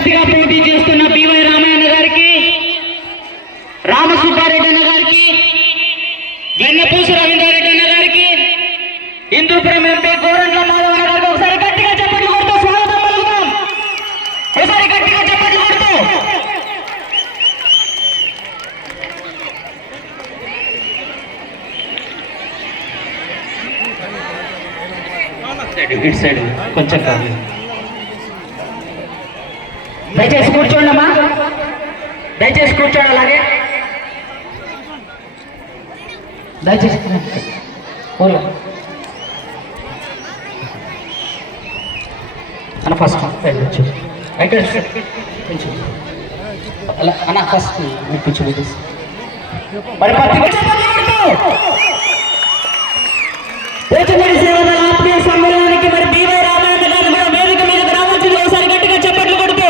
అభ్యర్థిగా పోటీ చేస్తున్న బివై రామయ్య గారికి, రామసుబ్బారెడ్డి అన్న గారికి, వెన్నపూసి రవీంద్రారెడ్డి అన్న గారికి, హిందూపురం ఎంపీ గోరంట్ల మాధవ్ అన్న గారికి ఒకసారి గట్టిగా చప్పట్లు కొడుతూ స్వాగతం పలుకుతాం. ఒకసారి గట్టిగా చప్పట్లు కొడుతూ ఇటు సైడ్ కొంచెం కాదు. దయచేసి కూర్చోండి అమ్మా, దయచేసి కూర్చోండి. అలాగే దయచేసి అన్న ఫస్ట్ అయితే కొంచెం అలా అన్న ఫస్ట్ మీకు కొంచెం మరి ఆత్మీయ సమ్మేళనానికి మరి బివై రామయ్య గారు కూడా వేదిక మీదకి రావాల్సింది. ఒకసారి గట్టిగా చప్పట్లు కొడుతూ,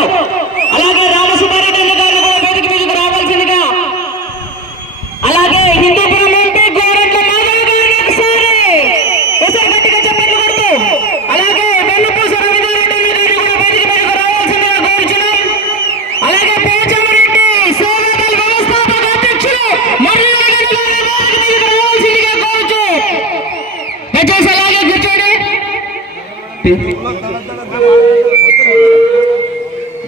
అలాగే రామసుబ్బారెడ్డి అన్న గారు కూడా వేదిక మీదకి రావాల్సిందిగా, అలాగే హిందూపురం ఎంపీ గోరంట్ల మాధవ్ గారిని ఒకసారి గట్టిగా చప్పట్లు కొడుతూ, అలాగే వెన్నపూస రవీంద్రారెడ్డి అన్న గారిని కూడా వేదిక మీదకి రావాల్సిందిగా కోరుచున్నాం. అలాగే పోచమరెడ్డి సేవాదళ వ్యవస్థాపక అధ్యక్షులు మరియు అలాగే కూర్చోండి.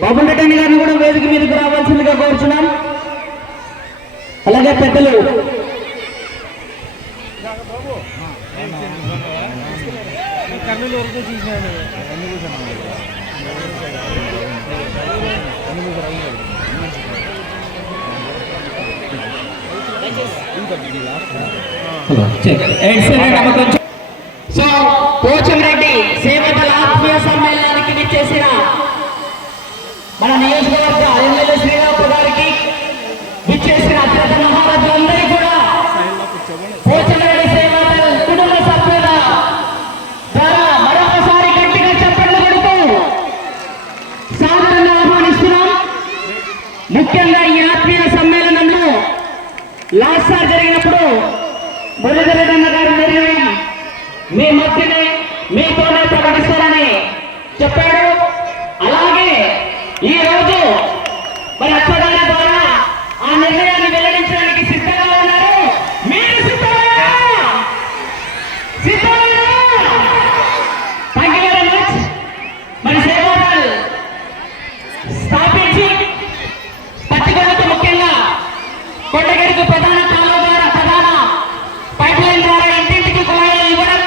బాబు రెడ్డి గారిని కూడా వేదిక మీదకి రావాల్సిందిగా కోరుచున్నాం. అలాగే పెద్దలు సో పోచంరెడ్డి సేవదళ ఆత్మీయ సమ్మేళనానికి విచ్చేసిన మన నియోజకవర్గ ఎమ్మెల్యే శ్రీరావు గారికి, విచ్చేసిన అత్యంత మహారాజులందరికీ కూడా పోచంరెడ్డి సేవదళ కుటుంబ సభ్యుల ద్వారా మరొకసారి గట్టిగా చప్పట్లు కొడుతూ సాధారణ ఆహ్వానిస్తున్నాం. ముఖ్యంగా ఈ ఆత్మీయ సమ్మేళనంలో లాస్ట్ సార్ జరిగినప్పుడు మురళీధర్ అన్న గారు నిర్ణయం మీ మధ్యనే మీతోనే ప్రకటిస్తారని చెప్పాడు. అలాగే ఈ రోజు మరి అచ్చగారి ద్వారా ఆ నిర్ణయాన్ని వెల్లడించడానికి సిద్ధంగా ఉన్నారు. మీరు సిద్ధమేనా? Thank you very much. మరి సేవాదళ్ స్థాపించి పత్తికొండకు ముఖ్యంగా కొండగిరికి ప్రధాన కాలువ ద్వారా, ప్రధాన పైప్ లైన్ ద్వారా ఇంటింటికి కుళాయిలు ఇవ్వడం,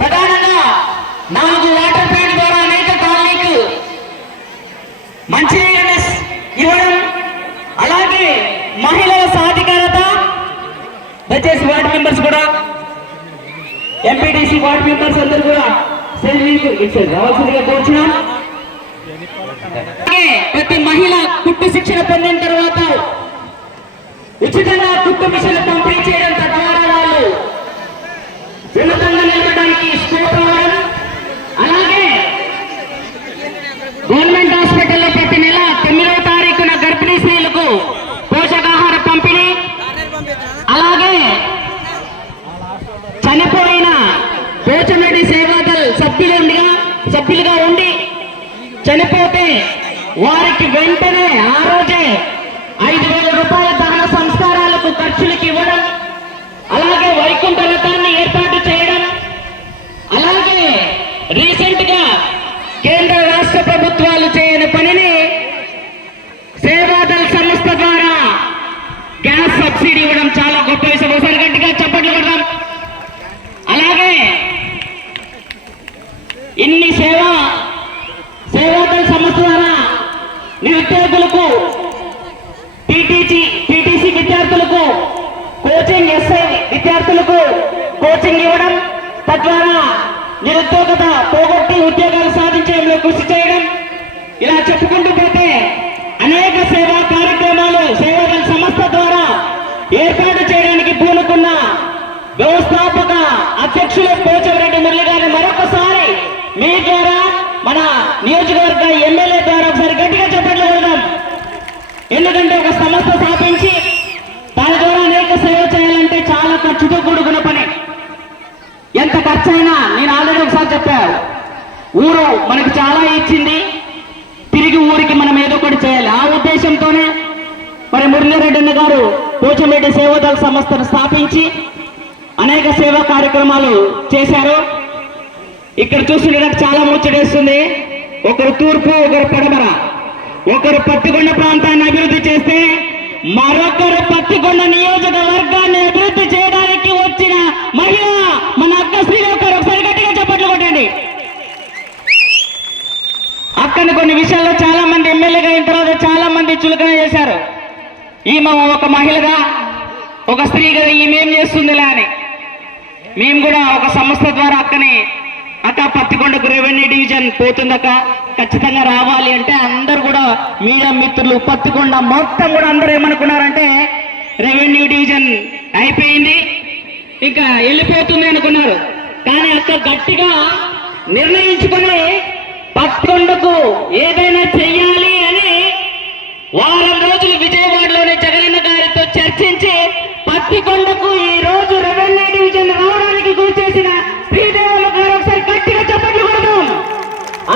ప్రధానంగా 4 వాటర్ ప్లాంట్ ద్వారా అనేక కాలనీకి మంచినీళ్ళని ఇవ్వడం, అలాగే మహిళల సాధికారత. దయచేసి వార్డు మెంబర్స్ కూడా, ఎంపీటీసీ వార్డు మెంబర్స్ అందరూ కూడా రావాల్సిందిగా కోరుచున్నాం. ప్రతి మహిళ కుట్టు శిక్షణ పొందిన తర్వాత ఉచితంగా కుట్టు మిషన్లు పంపిణీ చేయడం, తద్వారా వాళ్ళు ఉన్నతంగా నిలబడడానికి స్కోప్ ఇవ్వడం. అలాగే గవర్నమెంట్ హాస్పిటల్లో ప్రతి నెల 9వ తారీఖున గర్భిణీ స్త్రీలకు పోషకాహార పంపిణీ, అలాగే చనిపోయిన పోచంరెడ్డి సేవాదళ్ సభ్యులుగా ఉండి చనిపోతే వారికి వెంటనే ఆ రోజే 5,000 రూపాయల దహన సంస్కారాలకు ఖర్చులకు ఇవ్వడం, అలాగే వైకుంఠ రథాన్ని ఏర్పాటు చేయడం, అలాగే రీసెంట్ గా కేంద్ర రాష్ట్ర ప్రభుత్వాలు చేయని పనిని సేవాదళ సంస్థ ద్వారా గ్యాస్ సబ్సిడీ ఇవ్వడం చాలా గొప్ప విషయం. ఒకసారి గట్టిగా చప్పట్లు కొడదాం. అలాగే ఇన్ని సేవాదళ సంస్థ ద్వారా నిరుద్యోగులకు, టీటీసీ విద్యార్థులకు కోచింగ్, ఎస్ఐ విద్యార్థులకు కోచింగ్ ఇవ్వడం, తద్వారా నిరుద్యోగత పోగొట్టి ఉద్యోగాలు సాధించడంలో కృషి చేయడం. ఇలా చెప్పుకుంటూ పోతే అనేక సేవా కార్యక్రమాలు సేవాదళ సంస్థ ద్వారా ఏర్పాటు చేయడానికి పూనుకున్న వ్యవస్థాపక అధ్యక్షులు పోచమరెడ్డి మురళి గారిని మరొకసారి మీ ద్వారా, మన నియోజకవర్గ ఎమ్మెల్యే ద్వారా ఒకసారి గట్టిగా చప్పట్లు కొడదాం. ఎందుకంటే ఒక సంస్థ స్థాపించి దాని ద్వారా అనేక సేవ చేయాలంటే చాలా ఖర్చుతో కూడుకున్న పని. ఎంత ఖర్చు అయినా, నేను ఆల్రెడీ ఒకసారి చెప్పాను, ఊరు మనకి చాలా ఇచ్చింది, తిరిగి ఊరికి మనం ఏదో ఒకటి చేయాలి. ఆ ఉద్దేశంతోనే మరి మురళీరెడ్డి అన్న గారు పోచంరెడ్డి సేవాదళ సంస్థను స్థాపించి అనేక సేవా కార్యక్రమాలు చేశారు. ఇక్కడ చూస్తుంటే నాకు చాలా ముచ్చటేస్తుంది. ఒకరు తూర్పు, ఒకరు పడమర, ఒకరు పత్తికొండ ప్రాంతాన్ని అభివృద్ధి చేస్తే మరొకరు పత్తికొండ నియోజకవర్గాన్ని అభివృద్ధి చేయడానికి వచ్చిన మహిళ మన అక్క శ్రీదేవి గారు. ఒకసారి గట్టిగా చప్పట్లు కొట్టండి. అక్కని కొన్ని విషయాల్లో చాలా మంది ఎమ్మెల్యేగా అయిన తర్వాత చాలా మంది చులకన చేశారు. ఈమె ఒక మహిళగా, ఒక స్త్రీగా ఈమెం చేస్తుందిలే అని మేము కూడా ఒక సంస్థ ద్వారా అక్క పత్తికొండకు రెవెన్యూ డివిజన్ పోతుందక్క, ఖచ్చితంగా రావాలి అంటే అందరు కూడా మీడియా మిత్రులు పత్తికొండ మొత్తం కూడా అందరూ ఏమనుకున్నారంటే రెవెన్యూ డివిజన్ అయిపోయింది ఇంకా వెళ్ళిపోతుంది అనుకున్నారు. కానీ అక్క గట్టిగా నిర్ణయించుకొని పత్తికొండకు ఏదైనా చెయ్యాలి అని వారం రోజులు విజయవాడలోని జగనన్న గారితో చర్చించి పత్తికొండకు ఈ రోజు రెవెన్యూ డివిజన్ రావడానికి కృషి చేసిన శ్రీదేవమ్మ గారు. ఒకసారి గట్టిగా చప్పట్లు కొడదాం.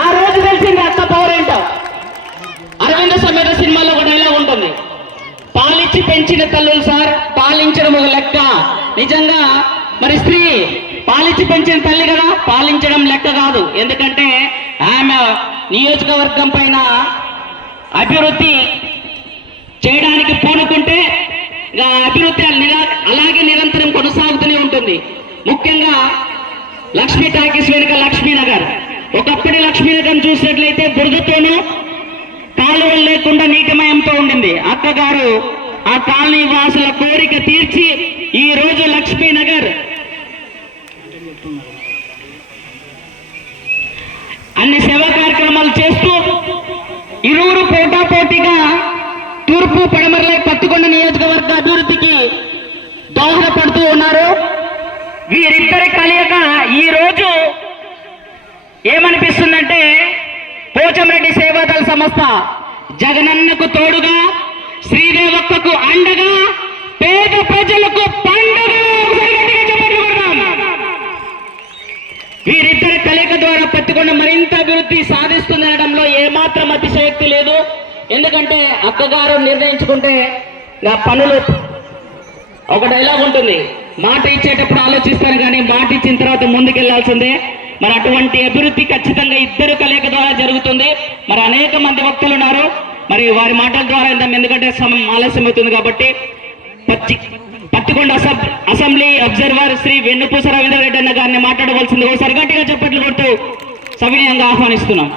ఆ రోజు తెలిసింది అక్క పవర్ ఏంటో. అరవింద సమేత సినిమాలో ఒక డైలాగ్ ఉంటుంది, పాలిచ్చి పెంచిన తల్లులు సార్, పాలించడం ఒక లెక్క. నిజంగా మరి స్త్రీ పాలిచ్చి పెంచిన తల్లి కదా, పాలించడం లెక్క కాదు. ఎందుకంటే ఆమె నియోజకవర్గం పైన అభివృద్ధి చేయడానికి పూనుకుంటే అభివృద్ధి అలాగే నిరంతరం కొనసాగుతూనే ఉంటుంది. ముఖ్యంగా లక్ష్మీ టాకీస్ వెనుక లక్ష్మీనగర్, ఒకప్పటి లక్ష్మీనగర్ చూసినట్లయితే బురదతోనూ కాలువలు లేకుండా నీటిమయంతో ఉండింది. అక్కగారు ఆ కాలనీ వాసుల కోరిక తీర్చి ఈ రోజు లక్ష్మీనగర్ అన్ని సేవా కార్యక్రమాలు చేస్తూ ఇరువురు పోటాపోటీగా తూర్పు పడమరలై పత్తికొండ నియోజకవర్గ అభివృద్ధికి దోహదపడుతూ ఉన్నారు. వీరిద్దరి కలయిక ఈ రోజు ఏమనిపిస్తుందంటే పోచంరెడ్డి సేవాదళ సంస్థ జగనన్నకు తోడుగా, శ్రీదేవక్కకు అండగా, పేద ప్రజలకు పండుగ. వీరిద్దరి కలయిక ద్వారా పత్తికొండ మరింత అభివృద్ధి సాధిస్తుందనడంలో ఏమాత్రం అతిశయోక్తి లేదు. ఎందుకంటే అక్కగారు నిర్ణయించుకుంటే పనులు, ఒక డైలాగ్ ఉంటుంది, మాట ఇచ్చేటప్పుడు ఆలోచిస్తాను కానీ మాట ఇచ్చిన తర్వాత ముందుకెళ్లాల్సిందే. మరి అటువంటి అభివృద్ధి ఖచ్చితంగా ఇద్దరు కలయిక ద్వారా జరుగుతుంది. మరి అనేక మంది వక్తలు ఉన్నారు, మరి వారి మాటల ద్వారా ఎందుకంటే ఆలస్యం అవుతుంది కాబట్టి పత్తికొండ అసెంబ్లీ అబ్జర్వర్ శ్రీ వెన్నుపూస రవీంద్రరెడ్డి అన్న గారిని మాట్లాడవలసింది ఒకసారి గట్టిగా చప్పట్లు కొడుతూ సవినయంగా ఆహ్వానిస్తున్నాం.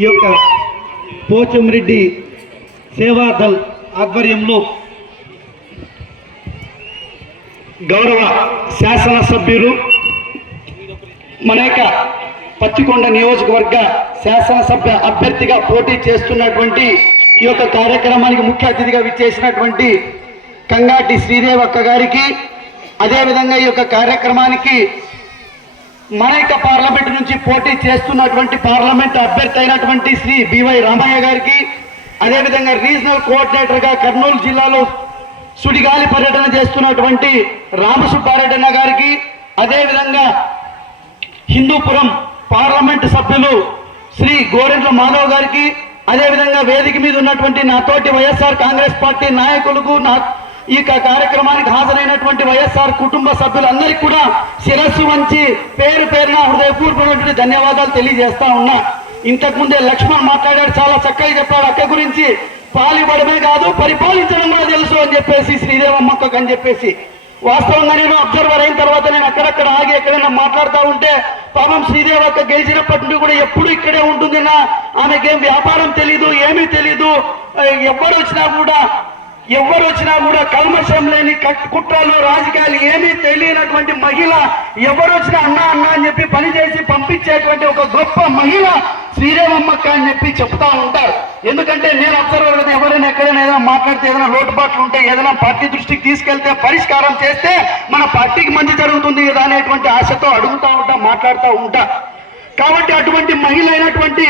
ఈ యొక్క పోచంరెడ్డి సేవాదళ్ ఆధ్వర్యంలో గౌరవ శాసనసభ్యులు మన యొక్క పత్తికొండ నియోజకవర్గ శాసనసభ్య అభ్యర్థిగా పోటీ చేస్తున్నటువంటి ఈ యొక్క కార్యక్రమానికి ముఖ్య అతిథిగా విచ్చేసినటువంటి కంగాటి శ్రీదేవి అక్క గారికి, అదేవిధంగా ఈ యొక్క కార్యక్రమానికి మన యొక్క పార్లమెంట్ నుంచి పోటీ చేస్తున్నటువంటి పార్లమెంట్ అభ్యర్థి అయినటువంటి శ్రీ బివై రామయ్య గారికి, అదేవిధంగా రీజనల్ కోఆర్డినేటర్గా కర్నూలు జిల్లాలో సుడిగాలి పర్యటన చేస్తున్నటువంటి రామసుబ్బారెడ్డి అన్న గారికి, అదేవిధంగా హిందూపురం పార్లమెంట్ సభ్యులు శ్రీ గోరెంట్ల మాధవ్ గారికి, అదేవిధంగా వేదిక మీద ఉన్నటువంటి నాతోటి వైఎస్ఆర్ కాంగ్రెస్ పార్టీ నాయకులకు, ఈ కార్యక్రమానికి హాజరైనటువంటి వైఎస్ఆర్ కుటుంబ సభ్యులందరికీ కూడా శిరస్సు వంచి పేరు పేరున హృదయపూర్వకమైనటువంటి ధన్యవాదాలు తెలియజేస్తా ఉన్నా. ఇంతకుముందే లక్ష్మణ్ మాట్లాడాడు, చాలా చక్కగా చెప్పాడు అక్క గురించి. పాలివ్వడమే కాదు పరిపాలించడం కూడా తెలుసు అని చెప్పేసి శ్రీదేవమ్మక్కకు అని చెప్పేసి. వాస్తవంగా నేను అబ్జర్వర్ అయిన తర్వాత నేను అక్కడక్కడ ఆగి ఎక్కడైనా మాట్లాడుతూ ఉంటే పాపం శ్రీదేవక్క గెలిచినప్పటి నుండి కూడా ఎప్పుడు ఇక్కడే ఉంటుందినా, ఆమెకేం వ్యాపారం తెలీదు, ఏమీ తెలీదు. ఎవరు వచ్చినా కూడా కల్మషం లేని కుట్రలు రాజకీయాలు ఏమీ తెలియనటువంటి మహిళ, ఎవరు వచ్చినా అన్నా అన్నా అని చెప్పి పనిచేసి పంపించేటువంటి ఒక గొప్ప మహిళ శ్రీదేవమ్మక్క అని చెప్పి చెప్తా ఉంటారు. ఎందుకంటే నేను అబ్జర్వర్ కదా, ఎవరైనా ఎక్కడైనా ఏదైనా మాట్లాడితే ఏదైనా లోటుపాట్లు ఉంటే ఏదైనా పార్టీ దృష్టికి తీసుకెళ్తే పరిష్కారం చేస్తే మన పార్టీకి మంచి జరుగుతుంది కదా అనేటువంటి ఆశతో అడుగుతూ ఉంటా, మాట్లాడుతూ ఉంటా. కాబట్టి అటువంటి మహిళ అయినటువంటి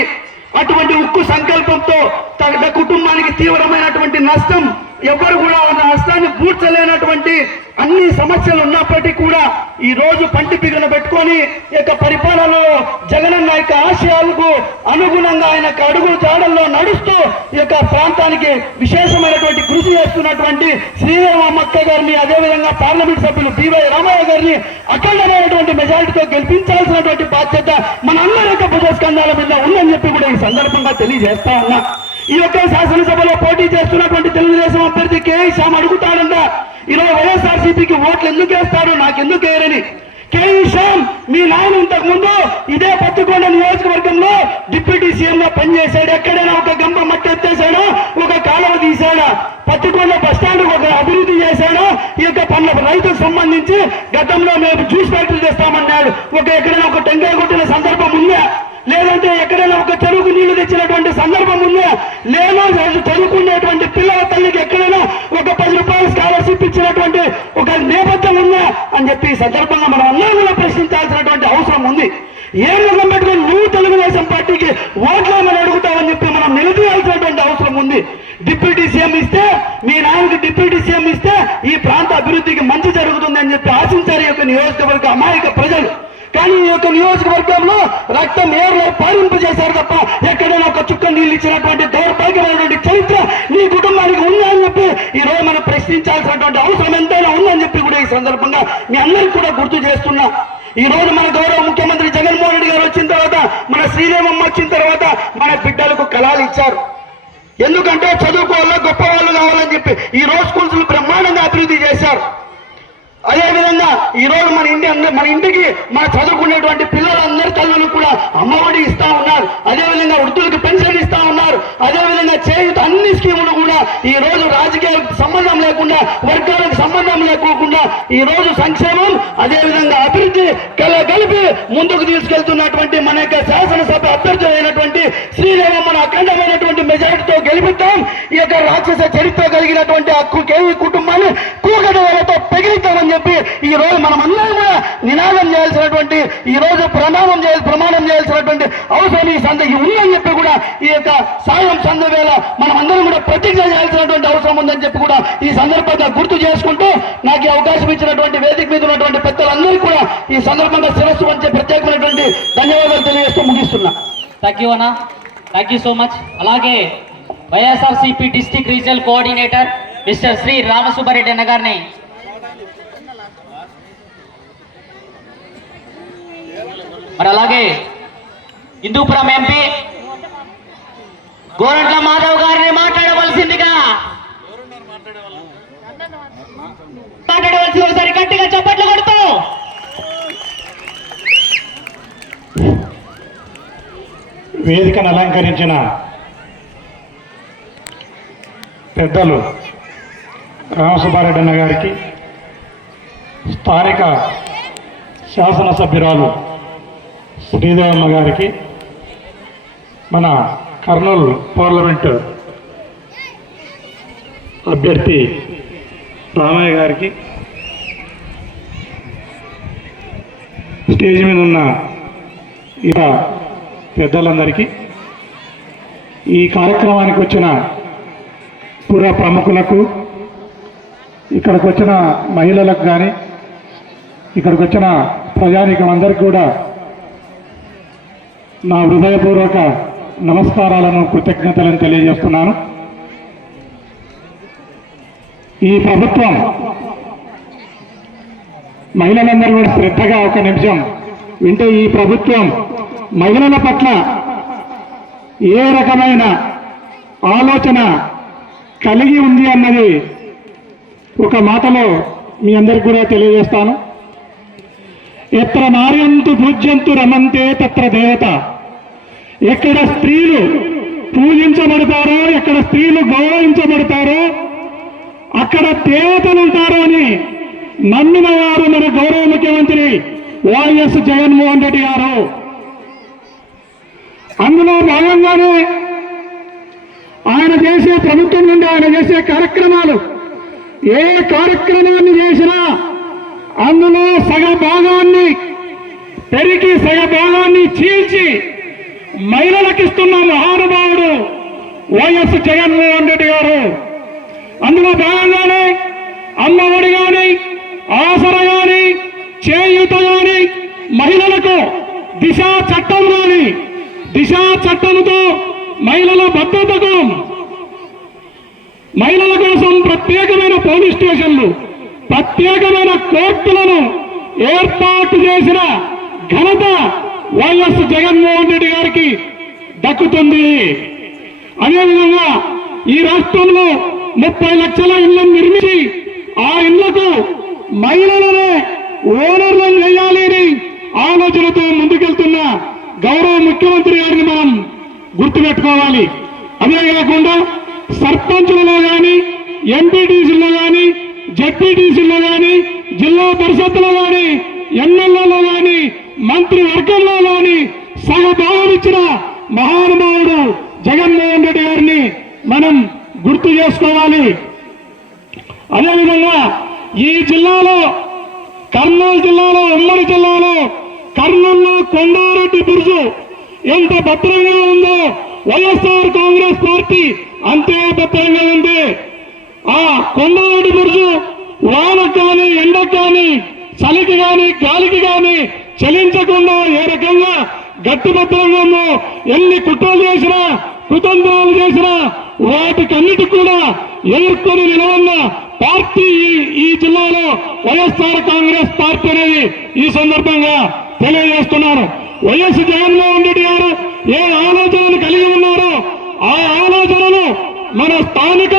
అటువంటి ఉక్కు సంకల్పంతో తన కుటుంబానికి తీవ్రమైనటువంటి నష్టం, ఎవరు కూడా ఆ నష్టాన్ని పూడ్చలేనటువంటి అన్ని సమస్యలు ఉన్నప్పటికీ కూడా ఈ రోజు పంటి పిగన పెట్టుకొని ఈ యొక్క పరిపాలనలో జగనన్న యొక్క ఆశయాలకు అనుగుణంగా ఆయన అడుగు జాడల్లో నడుస్తూ ఈ యొక్క ప్రాంతానికి విశేషమైనటువంటి కృషి చేస్తున్నటువంటి శ్రీరామక్క గారిని, అదేవిధంగా పార్లమెంట్ సభ్యులు బివై రామయ్య గారిని అఖండమైనటువంటి మెజారిటీతో గెలిపించాల్సినటువంటి బాధ్యత మనందరి యొక్క భుజస్కంధాల మీద ఉందని చెప్పి కూడా ఈ సందర్భంగా తెలియజేస్తా ఉన్నా. ఈ యొక్క శాసనసభలో పోటీ చేస్తున్నటువంటి తెలుగుదేశం అభ్యర్థి కేఈ శ్యామ్ అడుగుతాడంట, ఈరోజు వైఎస్ఆర్సీపీకి ఓట్లు ఎందుకు వేస్తారు, నాకెందుకు వేయరని. కేఈ శ్యామ్ మీ నాయన ఇంతకు ముందు ఇదే పత్తికొండ నియోజకవర్గంలో డిప్యూటీ సీఎం గా పనిచేశాడు. ఎక్కడైనా ఒక గంప మట్టి ఎత్తేసాడా, ఒక కాలువ తీశాడా, పత్తికొండ బస్టాండ్ ఒక అభివృద్ధి చేశాడా, ఈ యొక్క పనుల రైతుకు సంబంధించి గతంలో మేము జ్యూస్ ఫ్యాక్టరీ తెస్తామన్నాడు. ఎక్కడైనా ఒక టెంకాయ కొట్టిన సందర్భం ఉందా, లేదంటే ఎక్కడైనా ఒక చెరువుకు నీళ్లు తెచ్చినటువంటి సందర్భం ఉందా, లేదా చదువుకునేటువంటి పిల్లల తల్లికి ఎక్కడైనా ఒక 10 రూపాయలు స్కాలర్షిప్ ఇచ్చినటువంటి ఒక నేపథ్యం ఉందా అని చెప్పి ఈ సందర్భంగా మనం అందరం కూడా ప్రశ్నించాల్సినటువంటి అవసరం ఉంది. ఏ ముఖం పెట్టుకుని నువ్వు తెలుగుదేశం పార్టీకి ఓట్లేమని అడుగుతావని చెప్పి మనం నిలదీయాల్సినటువంటి అవసరం ఉంది. డిప్యూటీ సీఎం ఇస్తే, మీ నాయనకి డిప్యూటీ సీఎం ఇస్తే ఈ ప్రాంత అభివృద్ధికి మంచి జరుగుతుంది అని చెప్పి ఆశించారు ఈ యొక్క నియోజకవర్గ అమాయక ప్రజలు. కానీ ఈ యొక్క నియోజకవర్గంలో రక్తం ఏర్లో పాలింపజేశారు తప్ప ఎక్కడైనా ఒక చుక్క నీళ్ళు ఇచ్చినటువంటి దౌర్భాగ్యమైనటువంటి చరిత్ర నీ కుటుంబానికి ఉందా అని చెప్పి ఈ రోజు మనం ప్రశ్నించాల్సినటువంటి అవసరం ఎంతైనా ఉందని చెప్పి కూడా ఈ సందర్భంగా మీ అందరికీ కూడా గుర్తు చేస్తున్నా. ఈ రోజు మన గౌరవ ముఖ్యమంత్రి జగన్మోహన్ రెడ్డి గారు వచ్చిన తర్వాత, మన శ్రీదేవమ్మ వచ్చిన తర్వాత మన బిడ్డలకు కళాలు ఇచ్చారు. ఎందుకంటే చదువుకోవాలా, గొప్ప వాళ్ళు కావాలని చెప్పి ఈ రోజు స్కూల్స్ బ్రహ్మాండంగా అభివృద్ధి చేశారు. అదేవిధంగా ఈ రోజు మన ఇంటికి మన చదువుకునేటువంటి పిల్లలందరి తల్లులు కూడా అమ్మఒడి ఇస్తా ఉన్నారు. అదేవిధంగా వృద్ధులకు పెన్షన్ ఇస్తా ఉన్నారు. అదేవిధంగా చేయుత అన్ని స్కీములు కూడా ఈ రోజు రాజకీయాలకు సంబంధం లేకుండా, వర్గాలకు సంబంధం లేకోకుండా ఈ రోజు సంక్షేమం, అదేవిధంగా అభివృద్ధి కలిపి ముందుకు తీసుకెళ్తున్నటువంటి మన యొక్క శాసనసభ అభ్యర్థి అయినటువంటి శ్రీదేవమ్మను అఖండమైనటువంటి మెజారిటీతో గెలిపిద్దాం. ఈ యొక్క రాక్షస చరిత్ర కలిగినటువంటి ఆ కేవీ కుటుంబాన్ని కూకటవేలతో పెగిలిద్దామని చెప్పి ఈ రోజు మనం అందరం కూడా నినాదం చేయాల్సినటువంటి, ఈ రోజు ప్రమాణం చేయాల్సినటువంటి అవసరం ఈ సందర్భంగా ఉందని చెప్పి కూడా ఈ యొక్క సాయం సంధ్య వేళ మనం అందరం కూడా ప్రతిజ్ఞ చేయాల్సినటువంటి అవసరం ఉందని చెప్పి కూడా ఈ సందర్భంగా గుర్తు చేసుకుంటూ, నాకు ఈ అవకాశం ఇచ్చినటువంటి వేదిక మీద ఉన్నటువంటి పెద్దలందరికీ కూడా ఈ సందర్భంగా శిరస్సు వంచే ప్రత్యేకమైనటువంటి ధన్యవాదాలు తెలియజేస్తూ ముగిస్తున్నా. థ్యాంక్ యూ అన్న, థ్యాంక్ యూ సో మచ్. అలాగే YSRCP district regional coordinator mister Shri Ramasubbareddy అన్న గారిని మరి అలాగే హిందూపురం ఎంపీ గోరంట్ల మాధవ్ గారిని మాట్లాడవలసిందిగా ఒకసారి గట్టిగా చప్పట్లు కొడుతూ వేదికను అలంకరించిన పెద్దలు రామసుబ్బారెడ్డి అన్న గారికి, స్థానిక శాసనసభ్యురాలు శ్రీదేవమ్మ గారికి, మన కర్నూలు పార్లమెంటు అభ్యర్థి రామయ్య గారికి, స్టేజ్ మీద ఉన్న ఇలా పెద్దలందరికీ, ఈ కార్యక్రమానికి వచ్చిన పుర ప్రముఖులకు, ఇక్కడికి వచ్చిన మహిళలకు కానీ, ఇక్కడికి వచ్చిన ప్రజానీకం అందరికీ కూడా నా హృదయపూర్వక నమస్కారాలను, కృతజ్ఞతలను తెలియజేస్తున్నాను. ఈ ప్రభుత్వం మహిళలందరూ కూడా శ్రద్ధగా ఒక నిమిషం వింటే, ఈ ప్రభుత్వం మహిళల పట్ల ఏ రకమైన ఆలోచన కలిగి ఉంది అన్నది ఒక మాటలో మీ అందరికి కూడా తెలియజేస్తాను. ఎత్ర నార్యంతు పూజ్యంతు రమంతే తత్ర దేవత. ఎక్కడ స్త్రీలు పూజించబడతారో, ఎక్కడ స్త్రీలు గౌరవించబడతారో అక్కడ దేవతలు ఉంటారు అని నమ్మిన వారు మన గౌరవ ముఖ్యమంత్రి వైఎస్ జగన్మోహన్ రెడ్డి గారు. అందులో భాగంగానే ఆయన చేసే ప్రభుత్వం నుండి ఆయన చేసే కార్యక్రమాలు, ఏ కార్యక్రమాన్ని చేసినా అందులో సగ భాగాన్ని పెరిగి సగ భాగాన్ని చీల్చి మహిళలకు ఇస్తున్న మహానుభావుడు వైఎస్ జగన్మోహన్ రెడ్డి గారు. అందులో భాగంగానే అమ్మఒడి గాని, ఆసరా గాని, చేయూత గాని, మహిళలకు దిశ చట్టం గాని, దిశ చట్టంతో మహిళల భద్రతకు, మహిళల కోసం ప్రత్యేకమైన పోలీస్ స్టేషన్లు, ప్రత్యేకమైన కోర్టులను ఏర్పాటు చేసిన ఘనత వైఎస్ జగన్మోహన్ రెడ్డి గారికి దక్కుతుంది. అదేవిధంగా ఈ రాష్ట్రంలో 30 లక్షల ఇళ్లను నిర్మించి ఆ ఇళ్లకు మహిళలనే ఓనర్లను చేయాలి అని ఆలోచనతో ముందుకెళ్తున్న గౌరవ ముఖ్యమంత్రి గారిని మనం గుర్తుపెట్టుకోవాలి. అదే కాకుండా సర్పంచులలో కానీ, ఎంపీటీసీలో కానీ, జెడ్పీటీసీలో కానీ, జిల్లా పరిషత్తులో కానీ, ఎమ్మెల్యేలో కానీ, మంత్రివర్గంలో కానీ సహభాగం ఇచ్చిన మహానుభావుడు జగన్మోహన్ రెడ్డి గారిని మనం గుర్తు చేసుకోవాలి. అదేవిధంగా ఈ జిల్లాలో, కర్నూలు జిల్లాలో, ఉమ్మడి జిల్లాలో కర్నూలులో కొండారెడ్డి బుర్జు ఎంత భద్రంగా ఉందో వైఎస్ఆర్ కాంగ్రెస్ పార్టీ అంతే భద్రంగా ఉంది. ఆ కొండారెడ్డి బుర్జు వానకు కానీ, ఎండకు కానీ, చలికి కానీ, గాలికి కానీ చలించకుండా ఏ రకంగా గట్టి భద్రంగా ఉందో, ఎన్ని కుట్రలు చేసినా, కుతంత్రాలు చేసినా వాటికన్నిటి కూడా ఎదుర్కొని నిలవన్న పార్టీ ఈ జిల్లాలో వైఎస్ఆర్ కాంగ్రెస్ పార్టీ అనేది ఈ సందర్భంగా తెలియజేస్తున్నారు. వైఎస్ జగన్మోహన్ రెడ్డి గారు ఏ ఆలోచనలు కలిగి ఉన్నారో ఆ ఆలోచనలు మన స్థానిక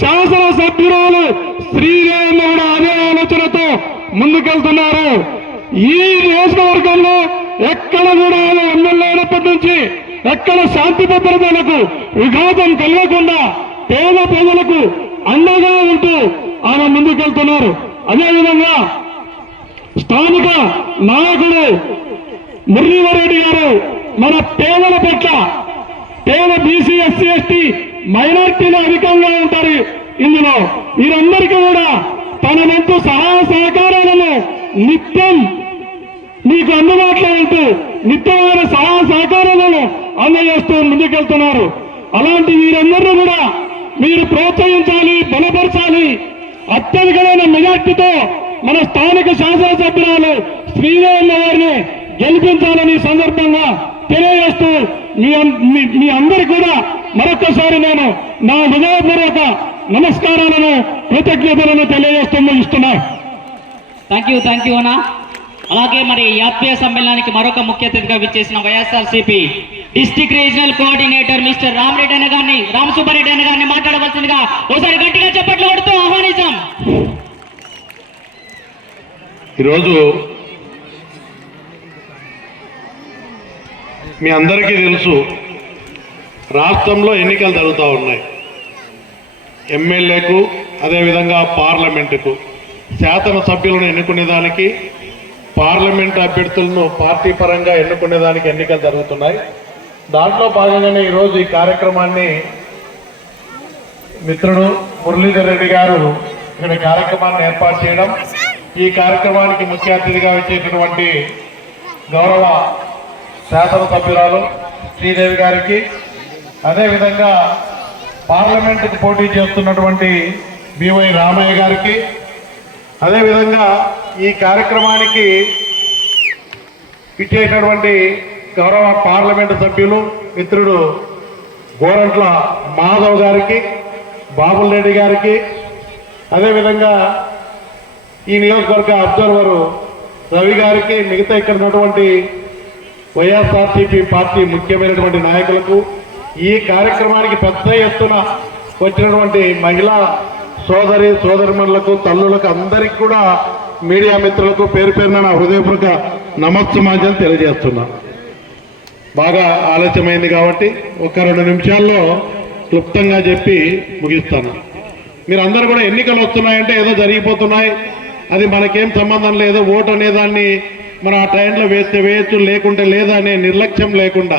శాసనసభ్యురాలు శ్రీదేవి కూడా అదే ఆలోచనతో ముందుకెళ్తున్నారు. ఈ నియోజకవర్గంలో ఎక్కడ కూడా ఎమ్మెల్యే అయినప్పటి నుంచి ఎక్కడ శాంతి భద్రతలకు విఘాతం కలగకుండా పేద ప్రజలకు అండగా ఉంటూ ఆయన ముందుకెళ్తున్నారు. అదేవిధంగా స్థానిక నాయకుడు మురళీధర్ గారు మన పేదల పట్ల, పేద బీసీ, ఎస్సీ, ఎస్టీ, మైనార్టీలు అధికంగా ఉంటారు ఇందులో, వీరందరికీ కూడా తన వంతు సహాయ సహకారాలను నిత్యం మీకు అందుబాటులో ఉంటూ నిత్యమైన సహాయ సహకారాలను అందజేస్తూ ముందుకెళ్తున్నారు. అలాంటి వీరందరూ కూడా మీరు ప్రోత్సహించాలి, బలపరచాలి. అత్యధికమైన మెజార్టీతో మన స్థానిక శాసనసభ్యురాలు శ్రీదేవి గారిని గెలిపించాలని సందర్భంగా తెలియజేస్తూ మీ అందరికీ కూడా మరొకసారి నేను నా హృదయపూర్వక నమస్కారాలను, కృతజ్ఞతలను తెలియజేస్తూ ముగిస్తున్నా. థ్యాంక్ యూ అన్న. అలాగే మరి ఈ ఆత్మీయ సమ్మేళనానికి మరొక ముఖ్య అతిథిగా విచ్చేసిన YSRCP district regional coordinator mister Rama Reddy అన్న గారిని, రామసుబ్బారెడ్డి అన్న గారిని మాట్లాడవలసిందిగా ఒకసారి గట్టిగా చప్పట్లు కొడుతూ ఆహ్వానించాం. ఈరోజు మీ అందరికీ తెలుసు, రాష్ట్రంలో ఎన్నికలు జరుగుతూ ఉన్నాయి. ఎమ్మెల్యేకు, అదేవిధంగా పార్లమెంటుకు, శాసనసభ్యులను ఎన్నుకునేదానికి, పార్లమెంట్ అభ్యర్థులను పార్టీ పరంగా ఎన్నుకునేదానికి ఎన్నికలు జరుగుతున్నాయి. దాంట్లో భాగంగానే ఈరోజు ఈ కార్యక్రమాన్ని మిత్రుడు మురళీధర్ రెడ్డి గారు ఇక్కడ కార్యక్రమాన్ని ఏర్పాటు చేయడం, ఈ కార్యక్రమానికి ముఖ్య అతిథిగా వచ్చేటటువంటి గౌరవ శాసనసభ్యురాలు శ్రీదేవి గారికి, అదేవిధంగా పార్లమెంటుకు పోటీ చేస్తున్నటువంటి బివై రామయ్య గారికి, అదేవిధంగా ఈ కార్యక్రమానికి ఇచ్చేటటువంటి గౌరవ పార్లమెంటు సభ్యులు మిత్రుడు గోరంట్ల మాధవ్ గారికి, బాబుల్ రెడ్డి గారికి, అదేవిధంగా ఈ నియోజకవర్గ అబ్జర్వరు రవి గారికి, మిగతా ఇక్కడ ఉన్నటువంటి వైఎస్ఆర్సీపీ పార్టీ ముఖ్యమైనటువంటి నాయకులకు, ఈ కార్యక్రమానికి పెద్ద ఎత్తున వచ్చినటువంటి మహిళా సోదరిమణులకు, తల్లులకు, అందరికీ కూడా మీడియా మిత్రులకు పేరు పేరున నా హృదయపూర్వక నమస్సుమాంజలు తెలియజేస్తున్నా. బాగా ఆలస్యమైంది కాబట్టి ఒక 2 నిమిషాల్లో క్లుప్తంగా చెప్పి ముగిస్తాను. మీరందరూ కూడా ఎన్నికలు వస్తున్నాయంటే ఏదో జరిగిపోతున్నాయి, అది మనకేం సంబంధం లేదు, ఓటు అనేదాన్ని మనం ఆ టైంలో వేస్తే వేయచ్చు, లేకుంటే లేదా అనే నిర్లక్ష్యం లేకుండా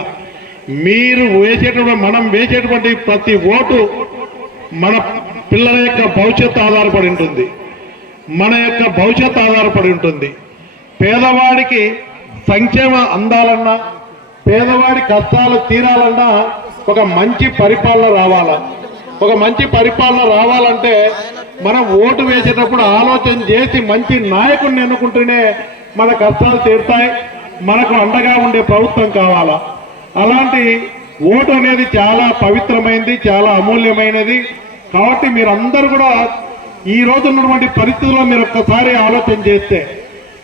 మీరు మనం వేసేటువంటి ప్రతి ఓటు మన పిల్లల యొక్క భవిష్యత్తు ఆధారపడి ఉంటుంది, మన యొక్క భవిష్యత్తు ఆధారపడి ఉంటుంది. పేదవాడికి సంక్షేమ అందాలన్నా, పేదవాడి కష్టాలు తీరాలన్నా ఒక మంచి పరిపాలన రావాలా. ఒక మంచి పరిపాలన రావాలంటే మనం ఓటు వేసేటప్పుడు ఆలోచన చేసి మంచి నాయకుడిని ఎన్నుకుంటేనే మన కష్టాలు తీరుతాయి. మనకు అండగా ఉండే ప్రభుత్వం కావాలా. అలాంటి ఓటు అనేది చాలా పవిత్రమైనది, చాలా అమూల్యమైనది. కాబట్టి మీరందరూ కూడా ఈ రోజు ఉన్నటువంటి పరిస్థితుల్లో మీరు ఒక్కసారి ఆలోచన చేస్తే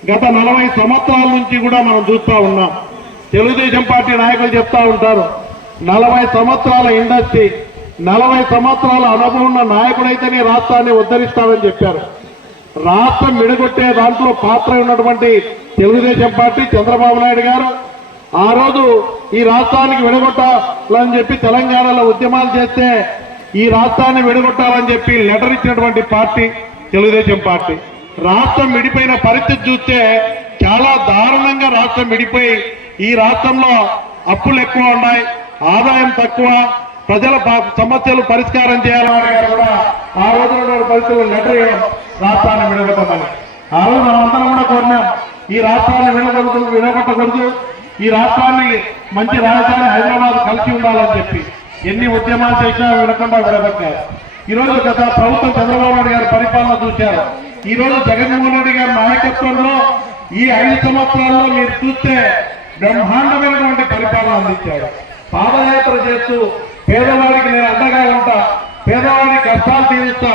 గత 40 సంవత్సరాల నుంచి కూడా మనం చూస్తూ ఉన్నాం. తెలుగుదేశం పార్టీ నాయకులు చెప్తా ఉంటారు 40 సంవత్సరాల ఇండస్ట్రీ, 40 సంవత్సరాల అనుభవం ఉన్న నాయకుడైతేనే రాష్ట్రాన్ని ఉద్ధరిస్తామని చెప్పారు. రాష్ట్రం విడగొట్టే దాంట్లో పాత్ర ఉన్నటువంటి తెలుగుదేశం పార్టీ, చంద్రబాబు నాయుడు గారు ఆ రోజు ఈ రాష్ట్రానికి విడగొట్టాలని చెప్పి తెలంగాణలో ఉద్యమాలు చేస్తే ఈ రాష్ట్రాన్ని విడగొట్టాలని చెప్పి లెటర్ ఇచ్చినటువంటి పార్టీ తెలుగుదేశం పార్టీ. రాష్ట్రం విడిపోయిన పరిస్థితి చూస్తే చాలా దారుణంగా రాష్ట్రం విడిపోయి ఈ రాష్ట్రంలో అప్పులు ఎక్కువ ఉన్నాయి, ఆదాయం తక్కువ, ప్రజల సమస్యలు పరిష్కారం చేయాలని గారు కూడా ఆ రోజున పరిస్థితులు లెటర్ ఇవ్వడం రాష్ట్రాన్ని విడగొట్టమని. ఆ రోజు మనమందరం కూడా కోరినాం ఈ రాష్ట్రాన్ని విడగొట్టకూడదు, ఈ రాష్ట్రాన్ని మంచి రాజధాని హైదరాబాద్ కలిసి ఉండాలని చెప్పి ఎన్ని ఉద్యమాలు చేసినా వినకుండా విడగొట్టారు. ఈరోజు గత ప్రభుత్వం చంద్రబాబు నాయుడు గారి పరిపాలన చూశారు. ఈ రోజు జగన్మోహన్ రెడ్డి గారి నాయకత్వంలో ఈ 5 సంవత్సరాల్లో మీరు చూస్తే బ్రహ్మాండమైనటువంటి పరిపాలన అందించాడు. పాదయాత్ర చేస్తూ పేదవాడికి నేను అండగా ఉంటా, పేదవాడి కష్టాలు తీరుస్తా,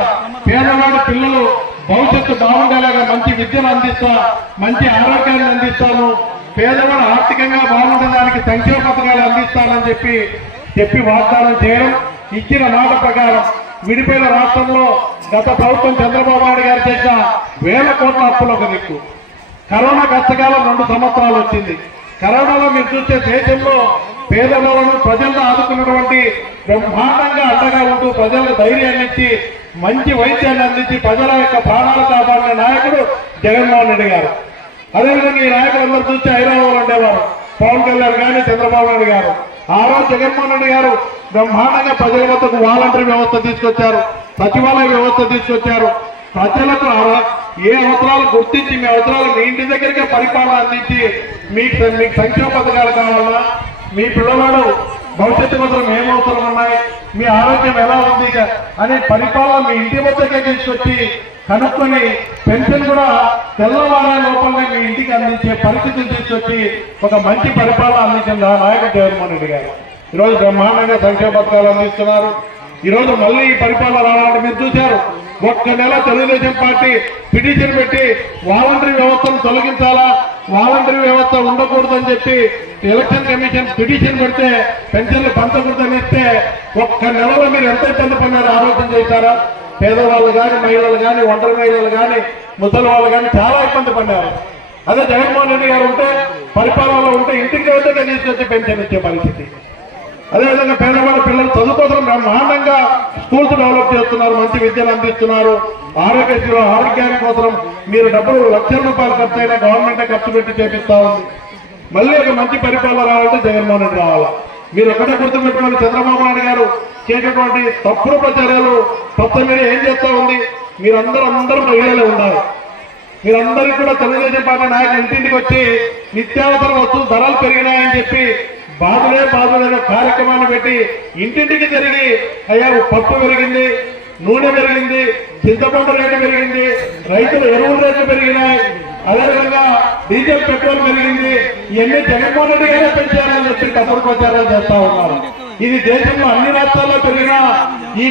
పేదవాడి పిల్లలు భవిష్యత్తు బాగుండేలాగా మంచి విద్యను అందిస్తా, మంచి ఆరోగ్యాన్ని అందిస్తాను, పేదవాడు ఆర్థికంగా బాగుండేదానికి సంక్షేమ పథకాలు అందిస్తానని చెప్పి వాగ్దానం చేయడం, ఇచ్చిన మాట ప్రకారం విడిపోయిన రాష్ట్రంలో గత ప్రభుత్వం చంద్రబాబు నాయుడు గారు చేసిన 1000 కోట్ల అప్పులు ఒక దిక్కు. కరోనా కష్టకాలం 2 సంవత్సరాలు వచ్చింది. కరోనాలో మీరు చూస్తే దేశంలో పేదలను ప్రజలను ఆదుకున్నటువంటి బ్రహ్మాండంగా అండగా ఉంటూ ప్రజలకు ధైర్యాన్ని ఇచ్చి మంచి వైద్యాన్ని అందించి ప్రజల యొక్క ప్రాణాలు కాపాడిన నాయకుడు జగన్మోహన్ రెడ్డి గారు. అదేవిధంగా ఈ నాయకులందరూ చూస్తే హైదరాబాద్ ఉండేవారు, పవన్ కళ్యాణ్ కానీ చంద్రబాబు నాయుడు గారు. ఆ రోజు జగన్మోహన్ రెడ్డి గారు బ్రహ్మాండంగా ప్రజల వద్దకు వాలంటరీ వ్యవస్థ తీసుకొచ్చారు, సచివాలయ వ్యవస్థ తీసుకొచ్చారు. ప్రజలకు ఏ అవసరాలు గుర్తించి మీ అవసరాలు మీ ఇంటి దగ్గరికే పరిపాలన అందించి మీకు సంక్షేమ పథకాలు కావాలా, మీ పిల్లవాడు భవిష్యత్తు కోసం ఏం అవసరం ఉన్నాయి, మీ ఆరోగ్యం ఎలా ఉంది అనే పరిపాలన మీ ఇంటి వద్దకే తీసుకొచ్చి కనుక్కొని పెన్షన్ కూడా తెల్లవారే లోపలనే మీ ఇంటికి అందించే పరిస్థితులు తీసుకొచ్చి ఒక మంచి పరిపాలన అందించిన నాయకుడు జగన్మోహన్ రెడ్డి గారు. ఈరోజు బ్రహ్మాండంగా సంక్షేమ పథకాలు అందిస్తున్నారు. ఈరోజు మళ్ళీ ఈ పరిపాలన రావాలంటే మీరు చూశారు, ఒక్క నెల తెలుగుదేశం పార్టీ పిటిషన్ పెట్టి వాలంటరీ వ్యవస్థను తొలగించాలా, వాలంటరీ వ్యవస్థ ఉండకూడదని చెప్పి ఎలక్షన్ కమిషన్ పిటిషన్ పెడితే పెన్షన్లు పంచకూడదని ఇస్తే ఒక్క నెలలో మీరు ఎంత ఇబ్బంది పడినారో ఆలోచన చేశారా? పేదవాళ్ళు కానీ, మహిళలు కానీ, ఒంటరి మహిళలు కానీ, ముసలి వాళ్ళు కానీ చాలా ఇబ్బంది పడ్డారు. అదే జగన్మోహన్ రెడ్డి గారు ఉంటే పరిపాలనలో ఉంటే ఇంటికి వద్దకే తీసుకొచ్చి పెన్షన్ ఇచ్చే పరిస్థితి. అదేవిధంగా పేదవాళ్ళ పిల్లలు చదువు కోసం బ్రహ్మాండంగా స్కూల్స్ డెవలప్ చేస్తున్నారు, మంచి విద్యను అందిస్తున్నారు. ఆరోగ్యశ్రీలో ఆరోగ్యానికి కోసం మీరు డబ్బులు లక్షల రూపాయలు ఖర్చు అయినా గవర్నమెంటే ఖర్చు పెట్టి చేపిస్తా ఉంది. మళ్ళీ ఒక మంచి పరిపాలన రావాలంటే జగన్మోహన్ రెడ్డి రావాలా. మీరు ఒకటే గుర్తుపెట్టుకోండి, చంద్రబాబు నాయుడు గారు చేసేటువంటి తప్పుడు ప్రచారాలు కొత్త మీద ఏం చేస్తా ఉంది, అందరూ మహిళలే ఉన్నారు. మీరందరికీ కూడా తెలుగుదేశం పార్టీ నాయకులు ఇంటింటికి వచ్చి నిత్యావసర వస్తువులు ధరలు పెరిగినాయని చెప్పి బాధుడే కార్యక్రమాన్ని పెట్టి ఇంటింటికి తిరిగి అయ్యా పప్పు పెరిగింది, నూనె పెరిగింది, చింతపండు రేటు పెరిగింది, రైతులు ఎరువుల రేట్లు పెరిగినాయి, అదేవిధంగా డీజిల్ పెట్రోల్ పెరిగింది, ఇవన్నీ జగన్మోహన్ రెడ్డి గారే పెంచారని చెప్పి తప్పుడు ప్రచారాలు చేస్తా ఉన్నారు. ఇది దేశంలో అన్ని రాష్ట్రాల్లో పెరిగిన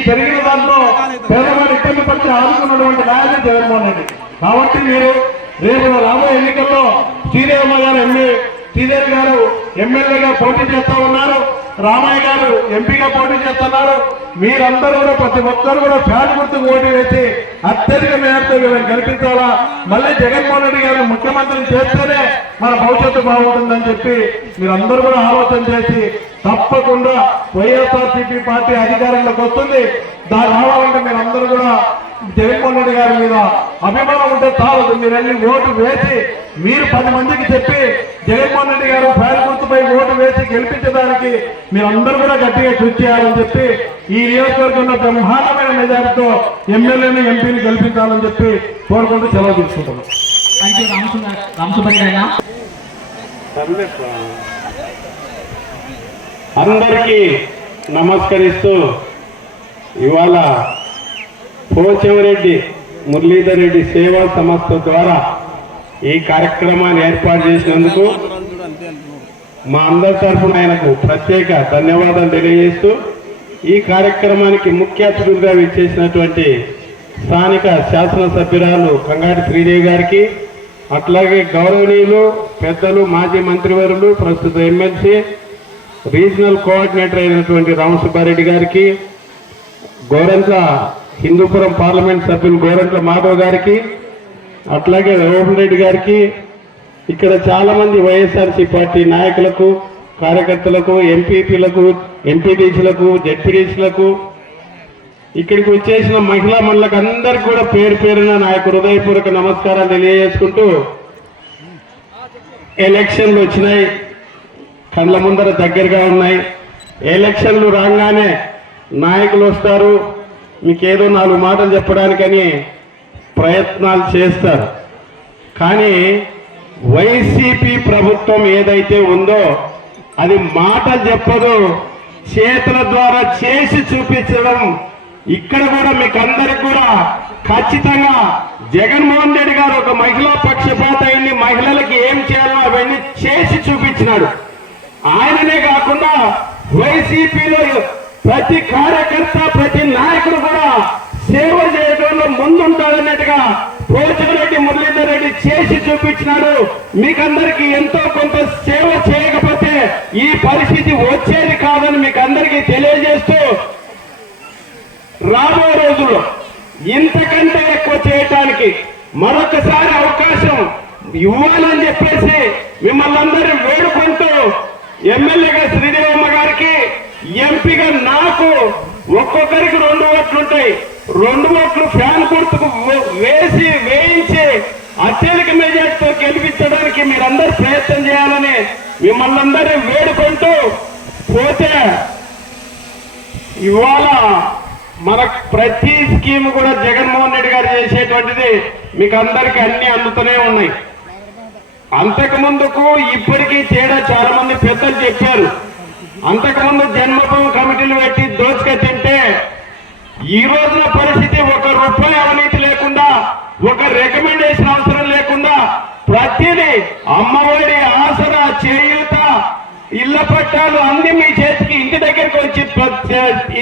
పెరిగిన దాంట్లో పేదవాడు ఇబ్బంది పడితే ఆదుకున్నటువంటి నాయకుడు జగన్మోహన్ రెడ్డి. కాబట్టి మీరు రేపు రాబోయే ఎన్నికల్లో శ్రీదేవమ్మ గారు శ్రీదేవి గారు ఎమ్మెల్యేగా పోటీ చేస్తా ఉన్నారు, రామయ్య గారు ఎంపీగా పోటీ చేస్తున్నారు. మీరందరూ కూడా ప్రతి ఒక్కరు కూడా ఫ్యాన్ గుర్తుకు ఓటు వేసి అత్యధిక మేరతో వీళ్ళని గెలిపించాలా. మళ్ళీ జగన్మోహన్ రెడ్డి గారు ముఖ్యమంత్రిని చేస్తేనే మన భవిష్యత్తు బాగుంటుందని చెప్పి మీరందరూ కూడా ఆలోచన చేసి తప్పకుండా వైఎస్ఆర్సీపీ పార్టీ అధికారంలోకి వస్తుంది. దాని రావాలంటే మీరందరూ కూడా జగన్మోహన్ రెడ్డి గారి మీద అభిమానం ఉంటే చాలదు. మీరు వెళ్ళి ఓటు వేసి మీరు 10 మందికి చెప్పి జగన్మోహన్ రెడ్డి గారు ఫ్యాన్ గుర్తుపై ఓటు వేసి గెలిపించడానికి మీరందరూ కూడా గట్టిగా కృషి చేయాలని చెప్పి ఈ నియోజకవర్గంలో బ్రహ్మాండమైన మెజారిటీతో ఎమ్మెల్యేని ఎంపీని గెలిపించాలని చెప్పి కోరుకుంటూ సెలవు తీసుకుంటున్నాం. అందరికీ నమస్కరిస్తూ ఇవాళ పోచంరెడ్డి మురళీధర్ రెడ్డి సేవా సంస్థ ద్వారా ఈ కార్యక్రమాన్ని ఏర్పాటు చేసినందుకు మా అందరి తరఫున ఆయనకు ప్రత్యేక ధన్యవాదాలు తెలియజేస్తూ ఈ కార్యక్రమానికి ముఖ్య అతిథులుగా విచ్చేసినటువంటి స్థానిక శాసనసభ్యురాలు కంగాటి శ్రీదేవి గారికి, అట్లాగే గౌరవనీయులు పెద్దలు మాజీ మంత్రివర్యులు ప్రస్తుత ఎమ్మెల్సీ రీజనల్ కోఆర్డినేటర్ అయినటువంటి రామసుబ్బారెడ్డి గారికి, గోరంట్ల హిందూపురం పార్లమెంట్ సభ్యులు గోరంట్ల మాధవ్ గారికి, అట్లాగే రఘువన్ రెడ్డి గారికి, ఇక్కడ చాలా మంది వైఎస్ఆర్సీ పార్టీ నాయకులకు, కార్యకర్తలకు, ఎంపీపీలకు, ఎంపీటీసీలకు, జెడ్పీటీసీలకు, ఇక్కడికి వచ్చేసిన మహిళా మండలకు అందరికీ కూడా పేరు పేరున నా యొక్క హృదయపూర్వక నమస్కారాలు తెలియజేసుకుంటూ, ఎలక్షన్లు వచ్చినాయి, కళ్ళ ముందర దగ్గరగా ఉన్నాయి. ఎలక్షన్లు రాగానే నాయకులు వస్తారు, మీకేదో 4 మాటలు చెప్పడానికని ప్రయత్నాలు చేస్తారు. కానీ వైసీపీ ప్రభుత్వం ఏదైతే ఉందో అది మాటలు చెప్పదు, చేతుల ద్వారా చేసి చూపించడం. ఇక్కడ కూడా మీకు అందరికి కూడా ఖచ్చితంగా జగన్మోహన్ రెడ్డి గారు ఒక మహిళా పక్షపాత అయింది, మహిళలకు ఏం చేయాలో అవన్నీ చేసి చూపించినాడు. ఆయననే కాకుండా వైసీపీలో ప్రతి కార్యకర్త, ప్రతి నాయకుడు కూడా సేవ చేయడంలో ముందుంటాడన్నట్టుగా పోచంరెడ్డి మురళీధర్ రెడ్డి చేసి చూపించినాడు. మీకందరికీ ఎంతో కొంత సేవ చేయకపోతే ఈ పరిస్థితి వచ్చేది కాదని మీకు అందరికీ తెలియజేస్తూ, రాబోయే రోజుల్లో ఇంతకంటే ఎక్కువ చేయటానికి మరొకసారి అవకాశం ఇవ్వాలని చెప్పేసి మిమ్మల్ని అందరినీ వేడుకుంటూ, ఎమ్మెల్యేగా శ్రీదేవమ్మ గారికి, ఎంపీగా నాకు ఒక్కొక్కరికి 2 ఓట్లు ఉంటాయి. 2 ఓట్లు ఫ్యాన్ గుర్తుకు వేయించి అత్యధిక మెజార్టీతో గెలిపించడానికి మీరందరూ ప్రయత్నం చేయాలని మిమ్మల్ని అందరినీ వేడుకుంటూ పోతే, ఇవాళ మన ప్రతి స్కీమ్ కూడా జగన్మోహన్ రెడ్డి గారు చేసేటువంటిది మీకు అందరికీ అన్ని అందుతూనే ఉన్నాయి. అంతకు ముందుకు ఇప్పటికీ తేడా చాలా మంది పెద్దలు చెప్పారు. అంతకుముందు జన్మభూమి కమిటీలు పెట్టి దోచుక తింటే ఈ రోజున పరిస్థితి 1 రూపాయి అవినీతి లేకుండా, ఒక రికమెండేషన్ అవసరం లేకుండా ప్రతిదీ అమ్మఒడి, ఆసరా, చేయూత, ఇళ్ల పట్టాలు అన్ని మీ చేతికి ఇంటి దగ్గరికి వచ్చి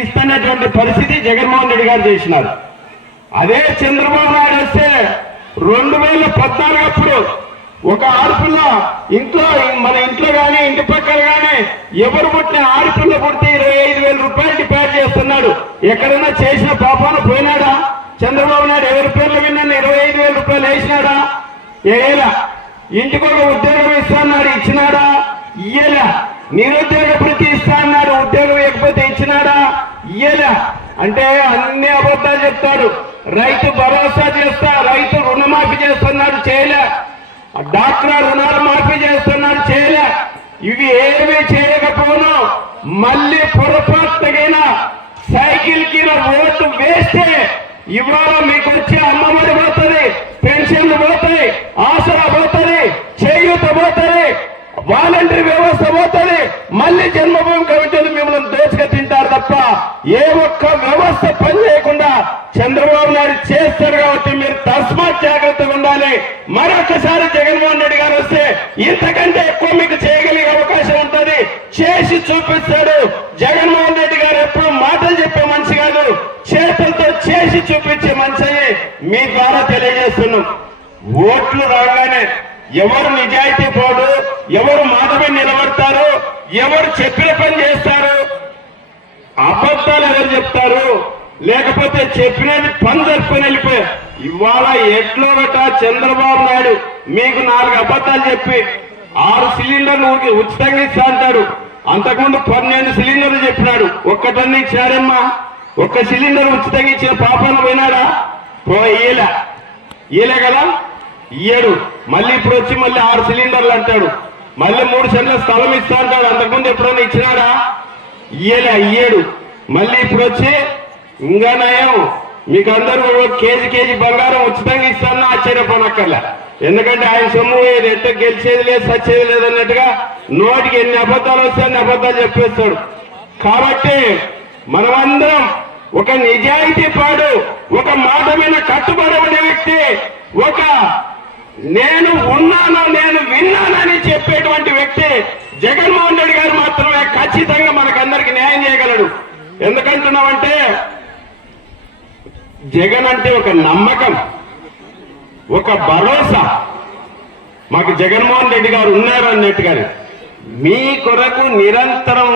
ఇస్తున్నటువంటి పరిస్థితి జగన్మోహన్ రెడ్డి గారు చేసినారు. అదే చంద్రబాబు నాయుడు వస్తే 2014 అప్పుడు ఒక ఆడపిల్ల ఇంట్లో, మన ఇంట్లో కానీ ఇంటి పక్కన కానీ ఎవరు పుట్టిన ఆడపిల్ల పుడితే 25,000 రూపాయలు డిపాజిట్ చేస్తున్నాడు. ఎక్కడైనా చేసిన పాపాన పోయినాడా చంద్రబాబు నాయుడు? ఎవరి పేర్లు విన్నాను 25,000 రూపాయలు వేసినాడా? ఏలా? ఇంటికి ఒక ఉద్యోగం ఇస్తా అన్నాడు, ఇచ్చినాడా? ఇయ్యలా. నిరుద్యోగ భృతి ఇస్తా అన్నాడు, ఉద్యోగం ఇవ్వకపోతే ఇచ్చినాడా? ఇయ్యలా. అంటే అన్ని అబద్ధాలు చెప్తాడు. రైతు భరోసా చేస్తా, రైతు రుణమాఫీ చేస్తున్నాడు, చేయలే. డాక్రా రుణాలు మాఫీ చేస్తున్నాడు, చేయలే. ఇవి ఏమీ చేయకపోను మళ్ళీ పొరపాటున సైకిల్ కి ఓటు వేస్తే ఇవాళ మీకు వచ్చే అమ్మఒడి పోతుంది, పెన్షన్లు పోతాయి, ఆసరా పోతుంది, చేయూత పోతుంది, వాలంటరీ వ్యవస్థ పోతుంది. మళ్ళీ జన్మభూమి కమిటీలు మిమ్మల్ని దోచుక తింటారు తప్ప ఏ ఒక్క వ్యవస్థ పని చేయకుండా చంద్రబాబు నాయుడు చేస్తారు. కాబట్టి మీరు తస్మాత్ జాగ్రత్తగా ఉండాలి. మరొకసారి జగన్మోహన్ రెడ్డి గారు వస్తే ఇంతకంటే ఎక్కువ మీకు చేయగలిగే అవకాశం ఉంటుంది, చేసి చూపిస్తాడు. జగన్మోహన్ రెడ్డి గారు ఎప్పుడు మాటలు చెప్పే మనిషి కాదు, చేతులతో చేసి చూపించే మనిషి అని మీ ద్వారా తెలియజేస్తున్నాం. ఓట్లు రాగానే ఎవరు నిజాయితీ పోడు, ఎవరు మాటమే నిలబడతారు, ఎవరు చెప్పిన పని చేస్తారు, అబద్ధాలు ఎవరు చెప్తారు, లేకపోతే చెప్పినది పని జరుపుకొని వెళ్ళిపోయారు. ఇవాళ ఎట్లో గట్ట చంద్రబాబు నాయుడు మీకు 4 అబద్ధాలు చెప్పి 6 సిలిండర్లు ఉచితంగా ఇస్తా అంటాడు. అంతకుముందు 12 సిలిండర్లు చెప్పినాడు, ఒక్కటన్నీ ఇచ్చారమ్మా. 1 సిలిండర్ ఉచితంగా ఇచ్చిన పాపాలు పోయినాడా? ఇయ్యలే కదా, ఇయ్యడు. మళ్ళీ ఇప్పుడు వచ్చి మళ్ళీ 6 సిలిండర్లు అంటాడు, మళ్ళీ 3 సెంట్ల స్థలం ఇస్తా అంటాడు. అంతకుముందు ఎప్పుడైనా ఇచ్చినాడా? ఇయ్యడు. మళ్ళీ ఇప్పుడు వచ్చి ఇంకా నయం, మీకు అందరూ కేజీ బంగారం ఉచితంగా ఇస్తానని ఆశ్చర్యపోనక్కర్లే. ఎందుకంటే ఆయన సొమ్ము పోయేది ఎట్ట గెలిచేది లేదు సచ్చేది లేదు అన్నట్టుగా నోటికి ఎన్ని అబద్ధాలు వస్తే అన్ని అబద్ధాలు చెప్పేస్తాడు. కాబట్టి మనమందరం ఒక నిజాయితీ పాడు, ఒక మాట మీద కట్టుబడి ఉండే వ్యక్తి, ఒక నేను ఉన్నాను నేను విన్నానని చెప్పేటువంటి వ్యక్తి జగన్మోహన్ రెడ్డి గారు మాత్రమే ఖచ్చితంగా మనకందరికి న్యాయం చేయగలడు. ఎందుకంటున్నామంటే జగన్ అంటే ఒక నమ్మకం, ఒక భరోసా. మాకు జగన్మోహన్ రెడ్డి గారు ఉన్నారు అన్నట్టుగానే మీ కొరకు నిరంతరం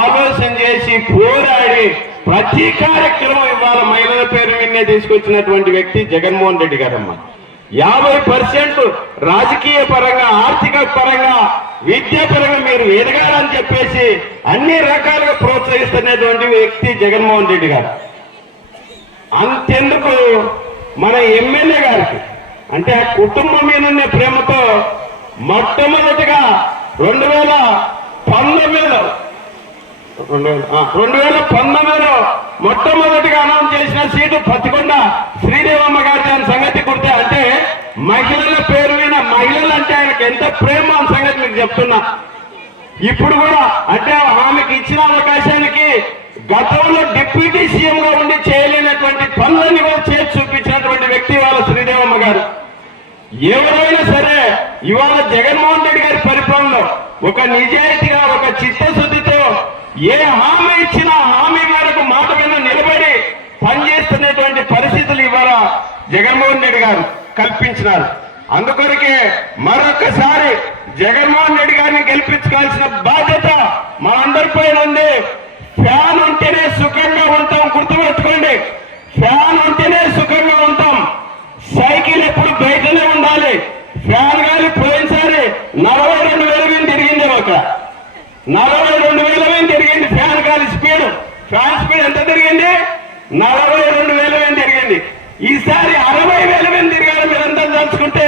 ఆలోచన చేసి పోరాడి ప్రతి కార్యక్రమం ఇవాళ మహిళల పేరు విన్నే తీసుకొచ్చినటువంటి వ్యక్తి జగన్మోహన్ రెడ్డి గారమ్మ. 50% రాజకీయ పరంగా, ఆర్థిక పరంగా, విద్యా పరంగా మీరు ఎదగాలని చెప్పేసి అన్ని రకాలుగా ప్రోత్సహిస్తున్నటువంటి వ్యక్తి జగన్మోహన్ రెడ్డి గారు. అంతెందుకు మన ఎమ్మెల్యే గారికి అంటే ఆ కుటుంబం మీద ఉన్న ప్రేమతో మొట్టమొదటిగా 2019లో మొట్టమొదటిగా అనౌన్స్ చేసిన సీటు పత్తికొండ శ్రీదేవమ్మ గారి దాని సంగతి గుర్తే. అంటే మహిళల పేరు మీద మహిళలు అంటే ఆయనకు ఎంత ప్రేమ అని సంగతి మీకు చెప్తున్నా. ఇప్పుడు కూడా అంటే ఆమెకి ఇచ్చిన అవకాశానికి గతంలో డిప్యూటీ సీఎం గా ఉండి చేయలేనటువంటి పనులన్నీ కూడా చేసి చూపించినటువంటి వ్యక్తి వాళ్ళ శ్రీదేవమ్మ గారు. ఎవరైనా సరే ఇవాళ జగన్మోహన్ రెడ్డి గారి పరిపాలనలో ఒక నిజాయితీగా, ఒక చిత్తశుద్ధితో ఏ హామీ ఇచ్చినా హామీ మేరకు మాట మీద నిలబడి పనిచేస్తున్నటువంటి పరిస్థితులు ఇవాళ జగన్మోహన్ రెడ్డి గారు కల్పించినారు. అందుకొరకే మరొకసారి జగన్మోహన్ రెడ్డి గారిని గెలిపించుకోవాల్సిన బాధ్యత మనందరిపైన ఉంది. ఫ్యాన్ ఉంటేనే సుఖంగా ఉంటాం, గుర్తుపెట్టుకోండి. ఫ్యాన్ ఉంటేనే సుఖంగా ఉంటాం. సైకిల్ ఎప్పుడు బయటనే ఉండాలి. ఫ్యాన్ గాలి పోయినసారి 42,000 మీద తిరిగింది, ఒక 42,000 మీద తిరిగింది ఫ్యాన్ గాలి స్పీడ్. ఫ్యాన్ స్పీడ్ ఎంత తిరిగింది? 42,000 మీద తిరిగింది. ఈసారి 60,000 మీద తిరగాలి. మీరంతా తలుచుకుంటే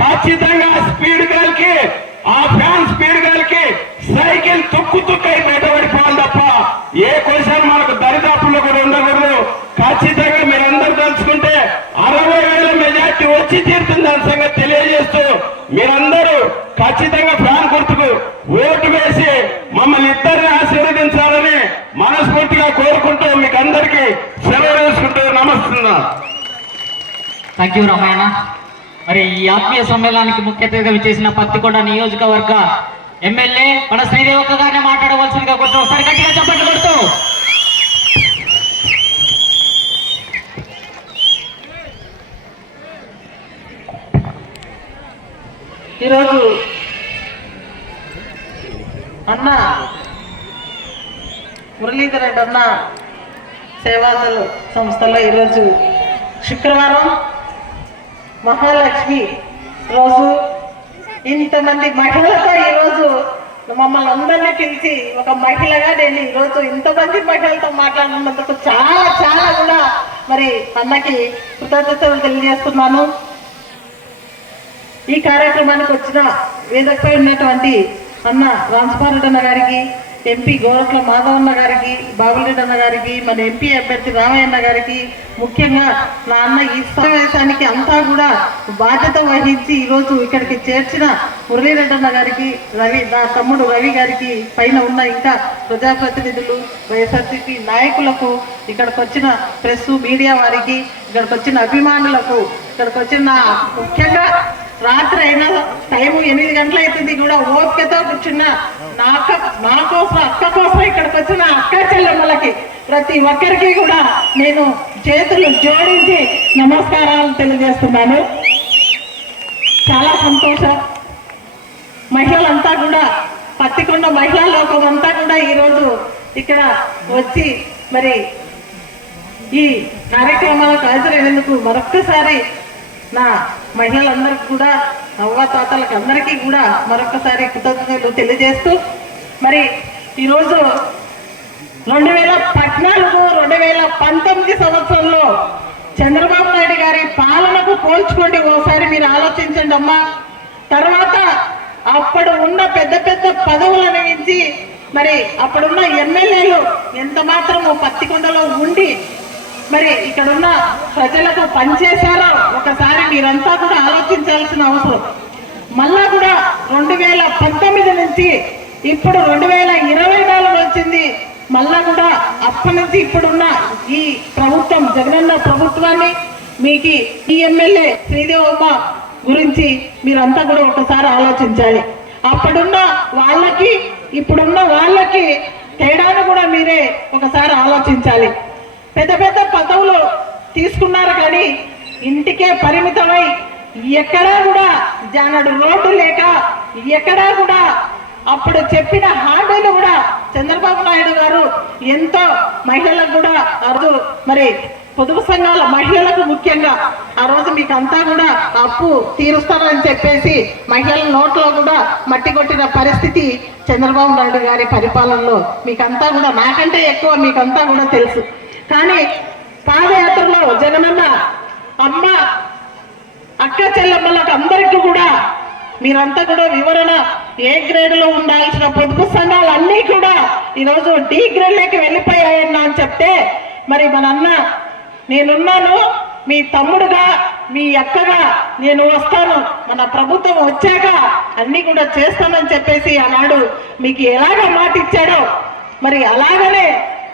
ఖచ్చితంగా స్పీడ్ గాలికి, ఆ ఫ్యాన్ స్పీడ్ గాలికి సైకిల్ తుక్కై బయటపడిపోవాలి తప్ప ఏ క్వశ్చన్ మనకు దరిదాపుల్లో కూడా ఉండకూడదు. ఖచ్చితంగా మీరందరూ తలుచుకుంటే 60,000 మెజార్టీ వచ్చి తీరుతుంది దాని సంగతి తెలియజేస్తూ మీరందరూ ఖచ్చితంగా ఫ్యాన్ గుర్తుకు ఓటు వేసి మమ్మల్ని ఇద్దరిని ఆశీర్వదించాలని మనస్ఫూర్తిగా కోరుకుంటూ మీకు అందరికీ సెలవు తీసుకుంటూ నమస్తున్నా. Thank you Ramayana. మరి ఈ ఆత్మీయ సమ్మేళనానికి ముఖ్య అతిథిగా విచ్చేసిన పత్తికొండ నియోజకవర్గ ఎమ్మెల్యే మన శ్రీదేవక్క గారిని మాట్లాడవలసిందిగా కొంచెం ఒకసారి గట్టిగా చప్పట్లు కొడుతూ. ఈరోజు అన్న మురళీధర్ రెడ్డి అన్న సేవాదళ సంస్థలో ఈరోజు శుక్రవారం మహాలక్ష్మి రోజు ఇంతమంది మహిళలతో ఈరోజు మమ్మల్ని అందరినీ పిలిచి ఒక మహిళగా నేను ఈరోజు ఇంతమంది మహిళలతో మాట్లాడినందుకు చాలా చాలా కూడా మరి అన్నకి కృతజ్ఞతలు తెలియజేస్తున్నాను. ఈ కార్యక్రమానికి వచ్చిన వేదికపై ఉన్నటువంటి అన్న రాంసుపారెడ్డి అన్న గారికి, ఎంపీ గోరట్ల మాధవన్న గారికి, బాబులరెడ్డి అన్న గారికి, మన ఎంపీ అభ్యర్థి రామయ్యన్న గారికి, ముఖ్యంగా నా అన్న ఈ సమావేశానికి అంతా కూడా బాధ్యత వహించి ఈరోజు ఇక్కడికి చేర్చిన మురళీరెడ్డి అన్న గారికి, రవి నా తమ్ముడు రవి గారికి, పైన ఉన్న ఇంకా ప్రజాప్రతినిధులు, వైఎస్ఆర్సీపీ నాయకులకు, ఇక్కడికి వచ్చిన ప్రెస్ మీడియా వారికి, ఇక్కడికి వచ్చిన అభిమానులకు, ఇక్కడికి వచ్చిన ముఖ్యంగా రాత్రి అయినా టైం 8 గంటలు అవుతుంది కూడా ఓపికతో కూర్చున్న నా కోసం, అక్క కోసం ఇక్కడికి వచ్చిన అక్క చెల్లెమ్మలకి ప్రతి ఒక్కరికి కూడా నేను చేతులు జోడించి నమస్కారాలు తెలియజేస్తున్నాను. చాలా సంతోషం. మహిళలంతా కూడా పత్తికొండ మహిళా లోకం అంతా కూడా ఈరోజు ఇక్కడ వచ్చి మరి ఈ కార్యక్రమాలకు హాజరైనందుకు మరొక్కసారి నా మహిళలందరికీ కూడా, అవ్వ తాతలకు అందరికీ కూడా మరొకసారి కృతజ్ఞతలు తెలియజేస్తూ మరి ఈరోజు 2014-2019 సంవత్సరంలో చంద్రబాబు నాయుడు గారి పాలనకు పోల్చుకోండి, ఓసారి మీరు ఆలోచించండి అమ్మా. తర్వాత అప్పుడు ఉన్న పెద్ద పెద్ద పదవులను మించి మరి అప్పుడున్న ఎమ్మెల్యేలు ఎంత మాత్రము పత్తికొండలో ఉండి మరి ఇక్కడ ఉన్న ప్రజలకు పనిచేశారో ఒక ఒకసారి మీరంతా కూడా ఆలోచించాల్సిన అవసరం. మళ్ళా కూడా 2019 నుంచి ఇప్పుడు 2024 వచ్చింది. మళ్ళా కూడా అప్పటి నుంచి ఇప్పుడున్న ఈ ప్రభుత్వం జగనన్న ప్రభుత్వాన్ని మీకు ఈ ఎమ్మెల్యే శ్రీదేవమ్మ గురించి మీరంతా కూడా ఒకసారి ఆలోచించాలి. అప్పుడున్న వాళ్ళకి ఇప్పుడున్న వాళ్ళకి తేడాను కూడా మీరే ఒకసారి ఆలోచించాలి. పెద్ద పెద్ద పదవులు తీసుకున్నారు కానీ ఇంటికే పరిమితమై ఎక్కడా కూడా జానడు రోడ్డు లేక ఎక్కడా కూడా అప్పుడు చెప్పిన హామీలు కూడా చంద్రబాబు నాయుడు గారు ఎంతో మహిళలకు కూడా అరుదు మరి పొదుపు సంఘాల మహిళలకు ముఖ్యంగా ఆ రోజు మీకు అంతా కూడా అప్పు తీరుస్తారని చెప్పేసి మహిళల నోట్లో కూడా మట్టి కొట్టిన పరిస్థితి చంద్రబాబు నాయుడు గారి పరిపాలనలో మీకంతా కూడా నాకంటే ఎక్కువ మీకంతా కూడా తెలుసు. కానీ పాదయాత్రలో జగనన్న అమ్మ అక్క చెల్లెమ్మలకు అందరికీ కూడా మీరంతా కూడా వివరణ ఏ గ్రేడ్లో ఉండాల్సిన పొదుపు సంఘాలు అన్నీ కూడా ఈరోజు డి గ్రేడ్లోకి వెళ్ళిపోయాయన్నా అని చెప్తే మరి మన అన్న నేనున్నాను, మీ తమ్ముడుగా మీ అక్కగా నేను వస్తాను, మన ప్రభుత్వం వచ్చాక అన్నీ కూడా చేస్తానని చెప్పేసి ఆనాడు మీకు ఎలాగ మాట ఇచ్చాడో మరి అలాగనే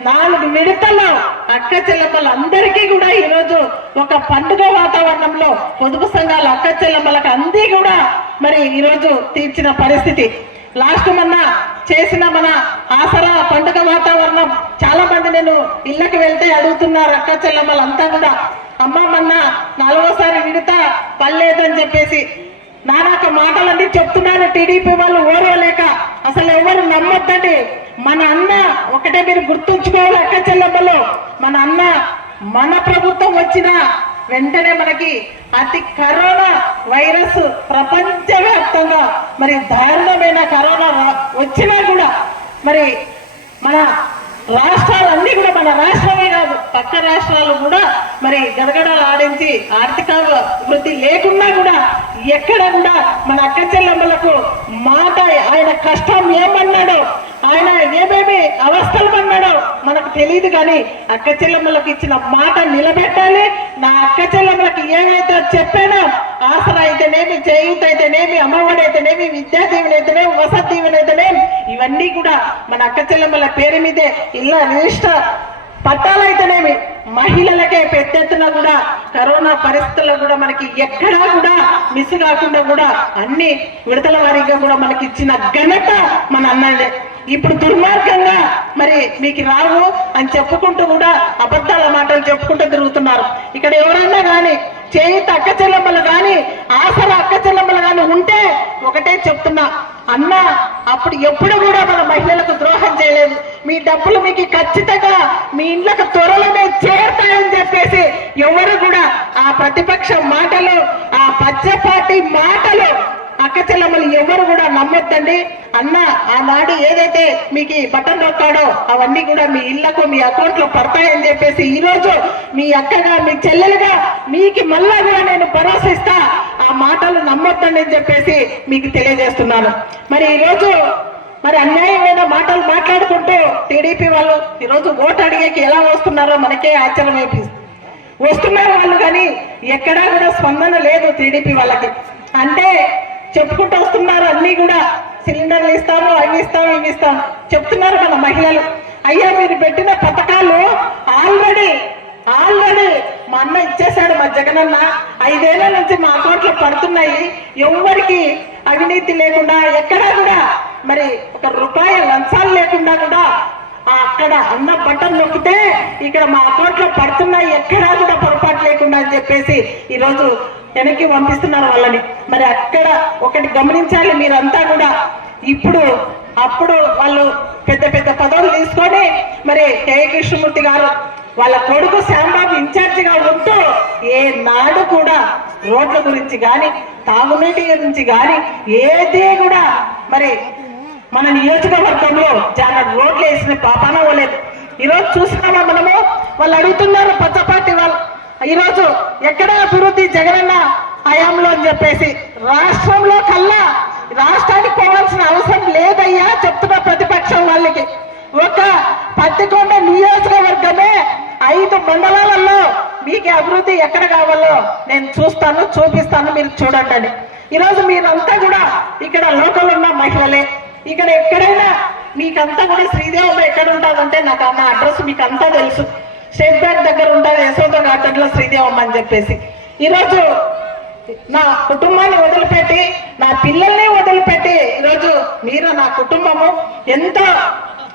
4 విడతల్లో అక్క చెల్లెమ్మలందరికీ కూడా ఈరోజు ఒక పండుగ వాతావరణంలో పొదుపు సంఘాల అక్క చెల్లెమ్మలకు అంది కూడా మరి ఈరోజు తీర్చిన పరిస్థితి. లాస్ట్ మొన్న చేసిన మన ఆసరా పండుగ వాతావరణం చాలా మంది నేను ఇళ్ళకి వెళ్తే అడుగుతున్నారు అక్క చెల్లెమ్మలంతా కూడా, అమ్మ మొన్న 4వసారి విడత పర్లేదని చెప్పేసి నానాక మాటలన్నీ చెప్తున్నారు టీడీపీ వాళ్ళు ఓర్వలేక. అసలు ఎవరు నమ్మొద్దండి. మన అన్న ఒకటే మీరు గుర్తుంచుకోవాలి అక్క చెల్లెమ్మలు, మన అన్న మన ప్రభుత్వం వచ్చిన వెంటనే మనకి అతి కరోనా వైరస్ ప్రపంచవ్యాప్తంగా మరి దారుణమైన కరోనా వచ్చినా కూడా మరి మన రాష్ట్రాలన్నీ కూడా మన రాష్ట్రమే కాదు పక్క రాష్ట్రాలు కూడా మరి గడగడలు ఆడించి ఆర్థిక వృద్ధి లేకున్నా కూడా ఎక్కడ కూడా మన అక్క చెల్లెమ్మలకు మాట ఆయన కష్టం ఏమన్నాడో ఆయన ఏమేమి అవస్థలు అన్నాడో మనకు తెలియదు కానీ అక్క చెల్లెమ్మలకు ఇచ్చిన మాట నిలబెట్టాలి. నా అక్క చెల్లెమ్మలకు ఏమైతే చెప్పానో ఆసరా అయితేనేమి, చేయూత అయితేనేమి, అమ్మఒడి అయితేనేమి, విద్యా దీవెన అయితేనేమి, వసతి దీవెన అయితేనేమి ఇవన్నీ కూడా మన అక్క చెల్లెమ్మల పేరు మీదే ఇళ్ళ రిజిస్టర్ పట్టాలైతేనేమి మహిళలకే పెద్ద ఎత్తున కూడా కరోనా పరిస్థితుల్లో కూడా మనకి ఎక్కడా కూడా మిస్ కాకుండా కూడా అన్ని విడతల వారీగా కూడా మనకి ఇచ్చిన ఘనత మన అన్నదే. ఇప్పుడు దుర్మార్గంగా మరి మీకు రావు అని చెప్పుకుంటూ కూడా అబద్ధాల మాటలు చెప్పుకుంటూ తిరుగుతున్నారు. ఇక్కడ ఎవరైనా కానీ చేయుత అక్క చెల్లెమ్మలు కానీ ఆసరా అక్క చెల్లెమ్మలు కానీ ఉంటే ఒకటే చెప్తున్నా, అన్న అప్పుడు ఎప్పుడు కూడా మన మహిళలకు ద్రోహం చేయలేదు. మీ డబ్బులు మీకు ఖచ్చితంగా మీ ఇంట్లోకి త్వరలోనే చేరుతాయని చెప్పేసి ఎవరు కూడా ఆ ప్రతిపక్ష మాటలు ఆ పచ్చపాటి మాటలు అక్క చెల్లెమ్మలు ఎవరు కూడా నమ్మొద్దండి. అన్న ఆనాడు ఏదైతే మీకు బటన్ నొక్కాడో అవన్నీ కూడా మీ ఇళ్లకు మీ అకౌంట్లో పడతాయని చెప్పేసి ఈరోజు మీ అక్కగా మీ చెల్లెలుగా మీకు మళ్ళా కూడా నేను భరోసా ఇస్తా. ఆ మాటలు నమ్మొద్దండి అని చెప్పేసి మీకు తెలియజేస్తున్నాను. మరి ఈరోజు మరి అన్యాయమైన మాటలు మాట్లాడుకుంటూ టీడీపీ వాళ్ళు ఈరోజు ఓటు అడిగేకి ఎలా వస్తున్నారో మనకే ఆశ్చర్యం వేపిస్తుంది. వస్తున్నారు వాళ్ళు కానీ ఎక్కడా కూడా స్పందన లేదు టీడీపీ వాళ్ళకి. అంటే చెప్పుకుంటూ వస్తున్నారు అన్నీ కూడా సిలిండర్లు ఇస్తాము, అవి ఇస్తాము, ఇవి ఇస్తాము చెప్తున్నారు మన మహిళలు. అయ్యా మీరు పెట్టిన పథకాలు ఆల్రెడీ మా అన్న ఇచ్చేశాడు మా జగనన్న. 5 ఏళ్ల నుంచి మా అకౌంట్లో పడుతున్నాయి. ఎవరికి అవినీతి లేకుండా ఎక్కడా కూడా మరి ₹1 లంచాలు లేకుండా కూడా అక్కడ అన్న బటన్ నొక్కితే ఇక్కడ మా అకౌంట్లో పడుతున్నాయి ఎక్కడా కూడా పొరపాటు లేకుండా అని చెప్పేసి ఈరోజు వెనక్కి పంపిస్తున్నారు వాళ్ళని. మరి అక్కడ ఒకటి గమనించాలి మీరంతా కూడా, అప్పుడు వాళ్ళు పెద్ద పెద్ద పదవులు తీసుకొని మరి కే కృష్ణమూర్తి గారు వాళ్ళ కొడుకు శ్యాంబాబు ఇన్ఛార్జిగా ఉంటూ ఏ నాడు కూడా రోడ్ల గురించి కానీ తాగునీటి గురించి కానీ ఏది కూడా మరి మన నియోజకవర్గంలో చాలా రోడ్లు వేసిన పాపాన పోలేదు. ఈరోజు చూస్తున్నామా మనము, వాళ్ళు అడుగుతున్నారు పచ్చపాటి వాళ్ళు ఈరోజు ఎక్కడ అభివృద్ధి జగనన్న హయాంలో అని చెప్పేసి. రాష్ట్రంలో కల్లా రాష్ట్రానికి పోవాల్సిన అవసరం లేదయ్యా చెప్తున్న ప్రతిపక్షం వాళ్ళకి. ఒక 11 నియోజకవర్గమే 5 మండలాలలో మీకు మీకు అభివృద్ధి ఎక్కడ కావాలో నేను చూస్తాను, చూపిస్తాను, మీరు చూడండి అని. ఈరోజు మీరంతా కూడా ఇక్కడ లోకల్ ఉన్న మహిళలే. ఇక్కడ ఎక్కడైనా మీకంతా కూడా శ్రీదేవమ్మ ఎక్కడ ఉంటుందంటే నాకు నా అడ్రస్ మీకు అంతా తెలుసు. స్టేట్ బ్యాంక్ దగ్గర ఉంటుంది, యశోద గార్డెన్లో శ్రీదేవమ్మ అని చెప్పేసి. ఈరోజు నా కుటుంబాన్ని వదిలిపెట్టి, నా పిల్లల్ని వదిలిపెట్టి ఈరోజు మీరు నా కుటుంబము ఎంతో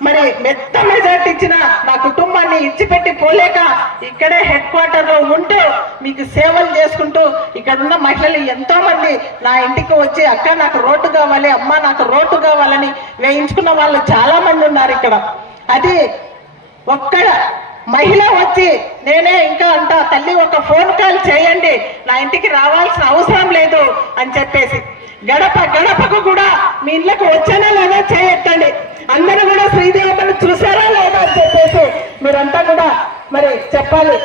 మరి మెత్త మెజార్టీ ఇచ్చిన నా కుటుంబాన్ని ఇచ్చిపెట్టి పోలేక ఇక్కడే హెడ్ క్వార్టర్ లో ఉంటూ మీకు సేవలు చేసుకుంటూ ఇక్కడ ఉన్న మహిళలు ఎంతో మంది నా ఇంటికి వచ్చి అక్క నాకు రోడ్డు కావాలి, అమ్మ నాకు రోడ్డు కావాలని వేయించుకున్న వాళ్ళు చాలా మంది ఉన్నారు ఇక్కడ. అది ఒక్క మహిళ వచ్చి నేనే ఇంకా అంట తల్లి ఒక ఫోన్ కాల్ చేయండి, నా ఇంటికి రావాల్సిన అవసరం లేదు అని చెప్పేసి గడప గడపకు కూడా మీ ఇళ్ళకు వచ్చానా లేదా చేయొద్దండి. అందరూ కూడా శ్రీదేవమ్మను చూసారా లేదా అని చెప్పేసి మీరంతా కూడా మరి చెప్పాలి.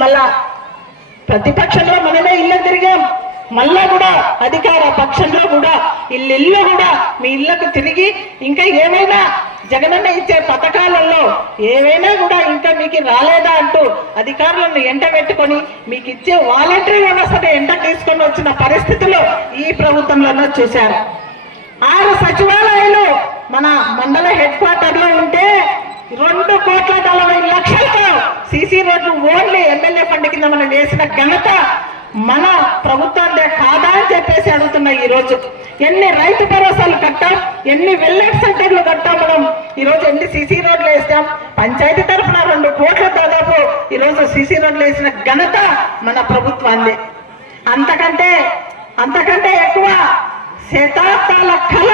మళ్ళా ప్రతిపక్షంలో మనమే ఇల్లు తిరిగాం, మళ్ళా కూడా అధికార పక్షంలో కూడా ఇల్లు కూడా మీ ఇళ్లకు తిరిగి ఇంకా ఏమైనా జగనన్న ఇచ్చే పథకాలలో ఏవైనా కూడా ఇంకా మీకు రాలేదా అంటూ అధికారులను ఎంట పెట్టుకొని మీకు ఇచ్చే వాలంటరీ వ్యవస్థను ఎంట తీసుకొని వచ్చిన పరిస్థితుల్లో ఈ ప్రభుత్వంలోనే చూశారు. 6 సచివాలయాలు మన మండల హెడ్ క్వార్టర్ లో ఉంటే 2,40,00,000తో సీసీ రోడ్లు ఓన్లీ ఎమ్మెల్యే ఫండ్ కింద మనం వేసిన ఘనత మన ప్రభుత్వాన్ని కాదా అని చెప్పేసి అడుగుతున్నా. ఈ రోజు ఎన్ని రైతు భరోసాలు కట్టాం, ఎన్ని వెల్నెస్ సెంటర్లు కట్టాం, మనం ఈరోజు ఎన్ని సీసీ రోడ్లు వేసాం. పంచాయతీ తరఫున 2 కోట్ల దాదాపు ఈరోజు సీసీ రోడ్లు వేసిన ఘనత మన ప్రభుత్వాన్ని. అంతకంటే ఎక్కువ శతాబ్దాల కళ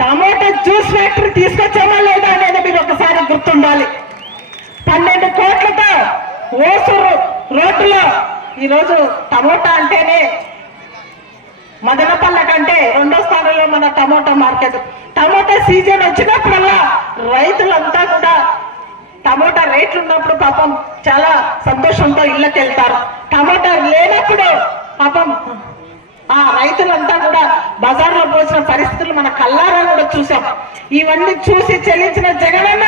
టమాటా జ్యూస్ ఫ్యాక్టరీ తీసుకొచ్చామా లేదా అనేది మీరు ఒకసారి గుర్తుండాలి. 12 కోట్లతో ఓసూరు రోడ్డులో ఈరోజు టమోటా అంటేనే మదనపల్ల కంటే 2వ స్థానంలో మన టమోటా మార్కెట్. టమోటా సీజన్ వచ్చినప్పుడల్లా రైతులంతా కూడా టమోటా రేట్లు ఉన్నప్పుడు పాపం చాలా సంతోషంతో ఇళ్ళకి వెళ్తారు. టమోటా లేనప్పుడు పాపం ఆ రైతులంతా కూడా బజార్లో పోసిన పరిస్థితులు మన కళ్ళారా కూడా చూసాం. ఇవన్నీ చూసి చెల్లించిన జగనన్న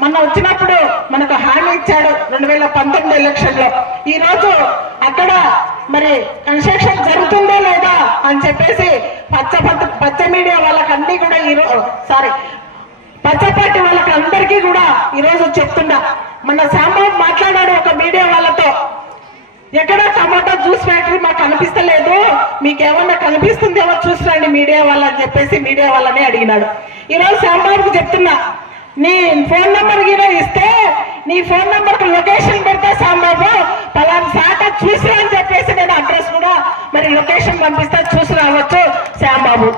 మొన్న వచ్చినప్పుడు మనకు హామీ ఇచ్చాడు 2019 ఎలక్షన్లో. ఈ రోజు అక్కడ మరి కన్స్ట్రక్షన్ జరుగుతుందో లేదా అని చెప్పేసి పచ్చ మీడియా వాళ్ళకి అన్ని కూడా పచ్చ పార్టీ వాళ్ళకి అందరికీ కూడా ఈరోజు చెప్తున్నా. మన శ్యాంబాబు మాట్లాడాడు ఒక మీడియా వాళ్ళతో, ఎక్కడ టమాటా జ్యూస్ ఫ్యాక్టరీ మాకు కనిపిస్తలేదు, మీకేమన్నా కనిపిస్తుందేమో చూసిరండి మీడియా వాళ్ళని చెప్పేసి మీడియా వాళ్ళని అడిగినాడు. ఈరోజు శ్యాంబాబుకి చెప్తున్నా, నీ ఫోన్ నెంబర్ గిన ఇస్తే నీ ఫోన్ నెంబర్ కు లొకేషన్ పెడితే శ్యాంబాబు పలానా సాట చూసి అని చెప్పేసి నేను అడ్రస్ కూడా మరి లొకేషన్ పంపిస్తే చూసి రావచ్చు శ్యాంబాబు.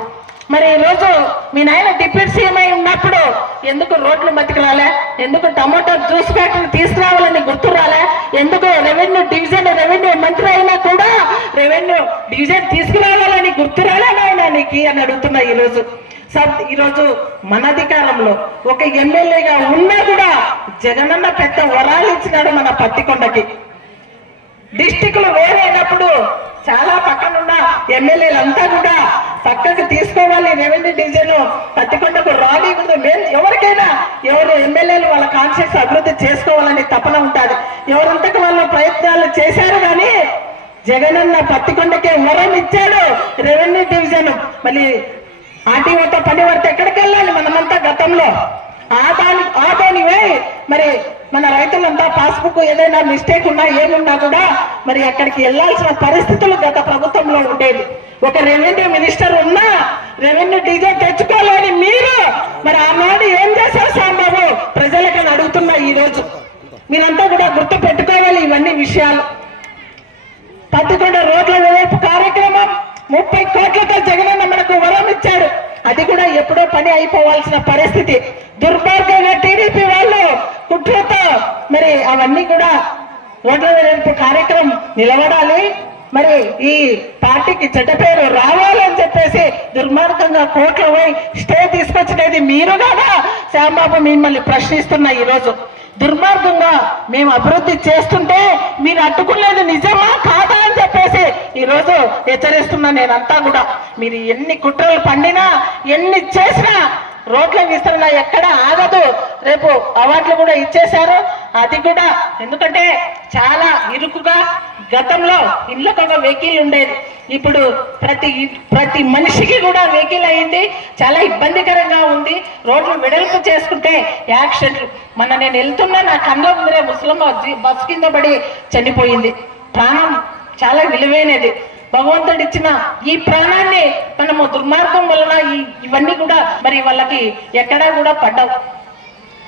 మరి ఈరోజు మీ నాయన డిప్యూటీ సీఎం అయి ఉన్నప్పుడు ఎందుకు రోడ్లు మతికి రాలే, ఎందుకు టమాటో జ్యూస్ ఫ్యాక్టరీ తీసుకురావాలని గుర్తు రాలే, ఎందుకు రెవెన్యూ మంత్రి అయినా కూడా రెవెన్యూ డివిజన్ తీసుకురావాలని గుర్తు రాలే నాయన నీకు అని అడుగుతున్నా. ఈరోజు మన అధికారంలో ఒక ఎమ్మెల్యేగా ఉన్నా కూడా జగనన్న పెద్ద వరాలు ఇచ్చినాడు మన పత్తికొండకి. డిస్టిక్లు వేరైనప్పుడు చాలా పక్కనున్న ఎమ్మెల్యేలంతా కూడా పక్కకు తీసుకోవాలి, రెవెన్యూ డివిజన్ పత్తికొండకు రానికూడదు. ఎవరు ఎమ్మెల్యేలు వాళ్ళ కాన్షియస్ అభివృద్ధి చేసుకోవాలని తపన ఉంటుంది. ఎవరంతకు వాళ్ళు ప్రయత్నాలు చేశారు కానీ జగనన్న పత్తికొండకే వరం ఇచ్చాడు రెవెన్యూ డివిజన్. మళ్ళీ ఆర్టీఓతో పని పడితే ఎక్కడికి వెళ్ళాలి మనమంతా గతంలో ఆదానివే. మరి మన రైతులంతా పాస్బుక్ ఏదైనా మిస్టేక్ ఉన్నా ఏమున్నా కూడా మరి అక్కడికి వెళ్లాల్సిన పరిస్థితులు గత ప్రభుత్వంలో ఉండేది. ఒక రెవెన్యూ మినిస్టర్ ఉన్నా రెవెన్యూ డివిజన్ తెచ్చుకోవాలని మీరు మరి ఆనాడు ఏం చేశారు శ్యాంబాబు ప్రజలకు అడుగుతున్నా. ఈ రోజు మీరంతా కూడా గుర్తు పెట్టుకోవాలి ఇవన్నీ విషయాలు. పత్తికొండ రోడ్ల వైపు కార్యక్రమం 30 కోట్లతో జగనన్న మనకు వరం ఇచ్చాడు. అది కూడా ఎప్పుడో పని అయిపోవాల్సిన పరిస్థితి. దుర్మార్గంగా టీడీపీ వాళ్ళు కుట్రతో మరి అవన్నీ కూడా రోడ్ల వైపు కార్యక్రమం నిలబడాలి, మరి ఈ పార్టీకి చెడ్డ పేరు రావాలని చెప్పేసి దుర్మార్గంగా కోర్టులో పోయి స్టే తీసుకొచ్చినది మీరు కదా శ్యాంబాబు. మిమ్మల్ని ప్రశ్నిస్తున్నా ఈరోజు. దుర్మార్గంగా మేము అభివృద్ధి చేస్తుంటే మీరు అడ్డుకునేది నిజమా కాదా అని చెప్పేసి ఈరోజు హెచ్చరిస్తున్నా. నేనంతా కూడా మీరు ఎన్ని కుట్రలు పండినా ఎన్ని చేసినా రోడ్ల విస్తరణ ఎక్కడ ఆగదు. రేపు అవార్డులు కూడా ఇచ్చేశారు. అది కూడా ఎందుకంటే చాలా ఇరుకుగా గతంలో ఇళ్ళకు ఒక వెహికల్ ఉండేది, ఇప్పుడు ప్రతి మనిషికి కూడా వెహికల్ అయింది. చాలా ఇబ్బందికరంగా ఉంది. రోడ్లు వెడల్పు చేసుకుంటే యాక్సిడెంట్లు. నేను వెళ్తున్నా, నా కళ్ళ ముందరే ముసలమ్మ బస్సు కింద పడి చనిపోయింది. ప్రాణం చాలా విలువైనది. భగవంతుడు ఇచ్చిన ఈ ప్రాణాన్ని మనము దుర్మార్గం వలన ఇవన్నీ కూడా మరి వాళ్ళకి ఎక్కడా కూడా పడ్డవు.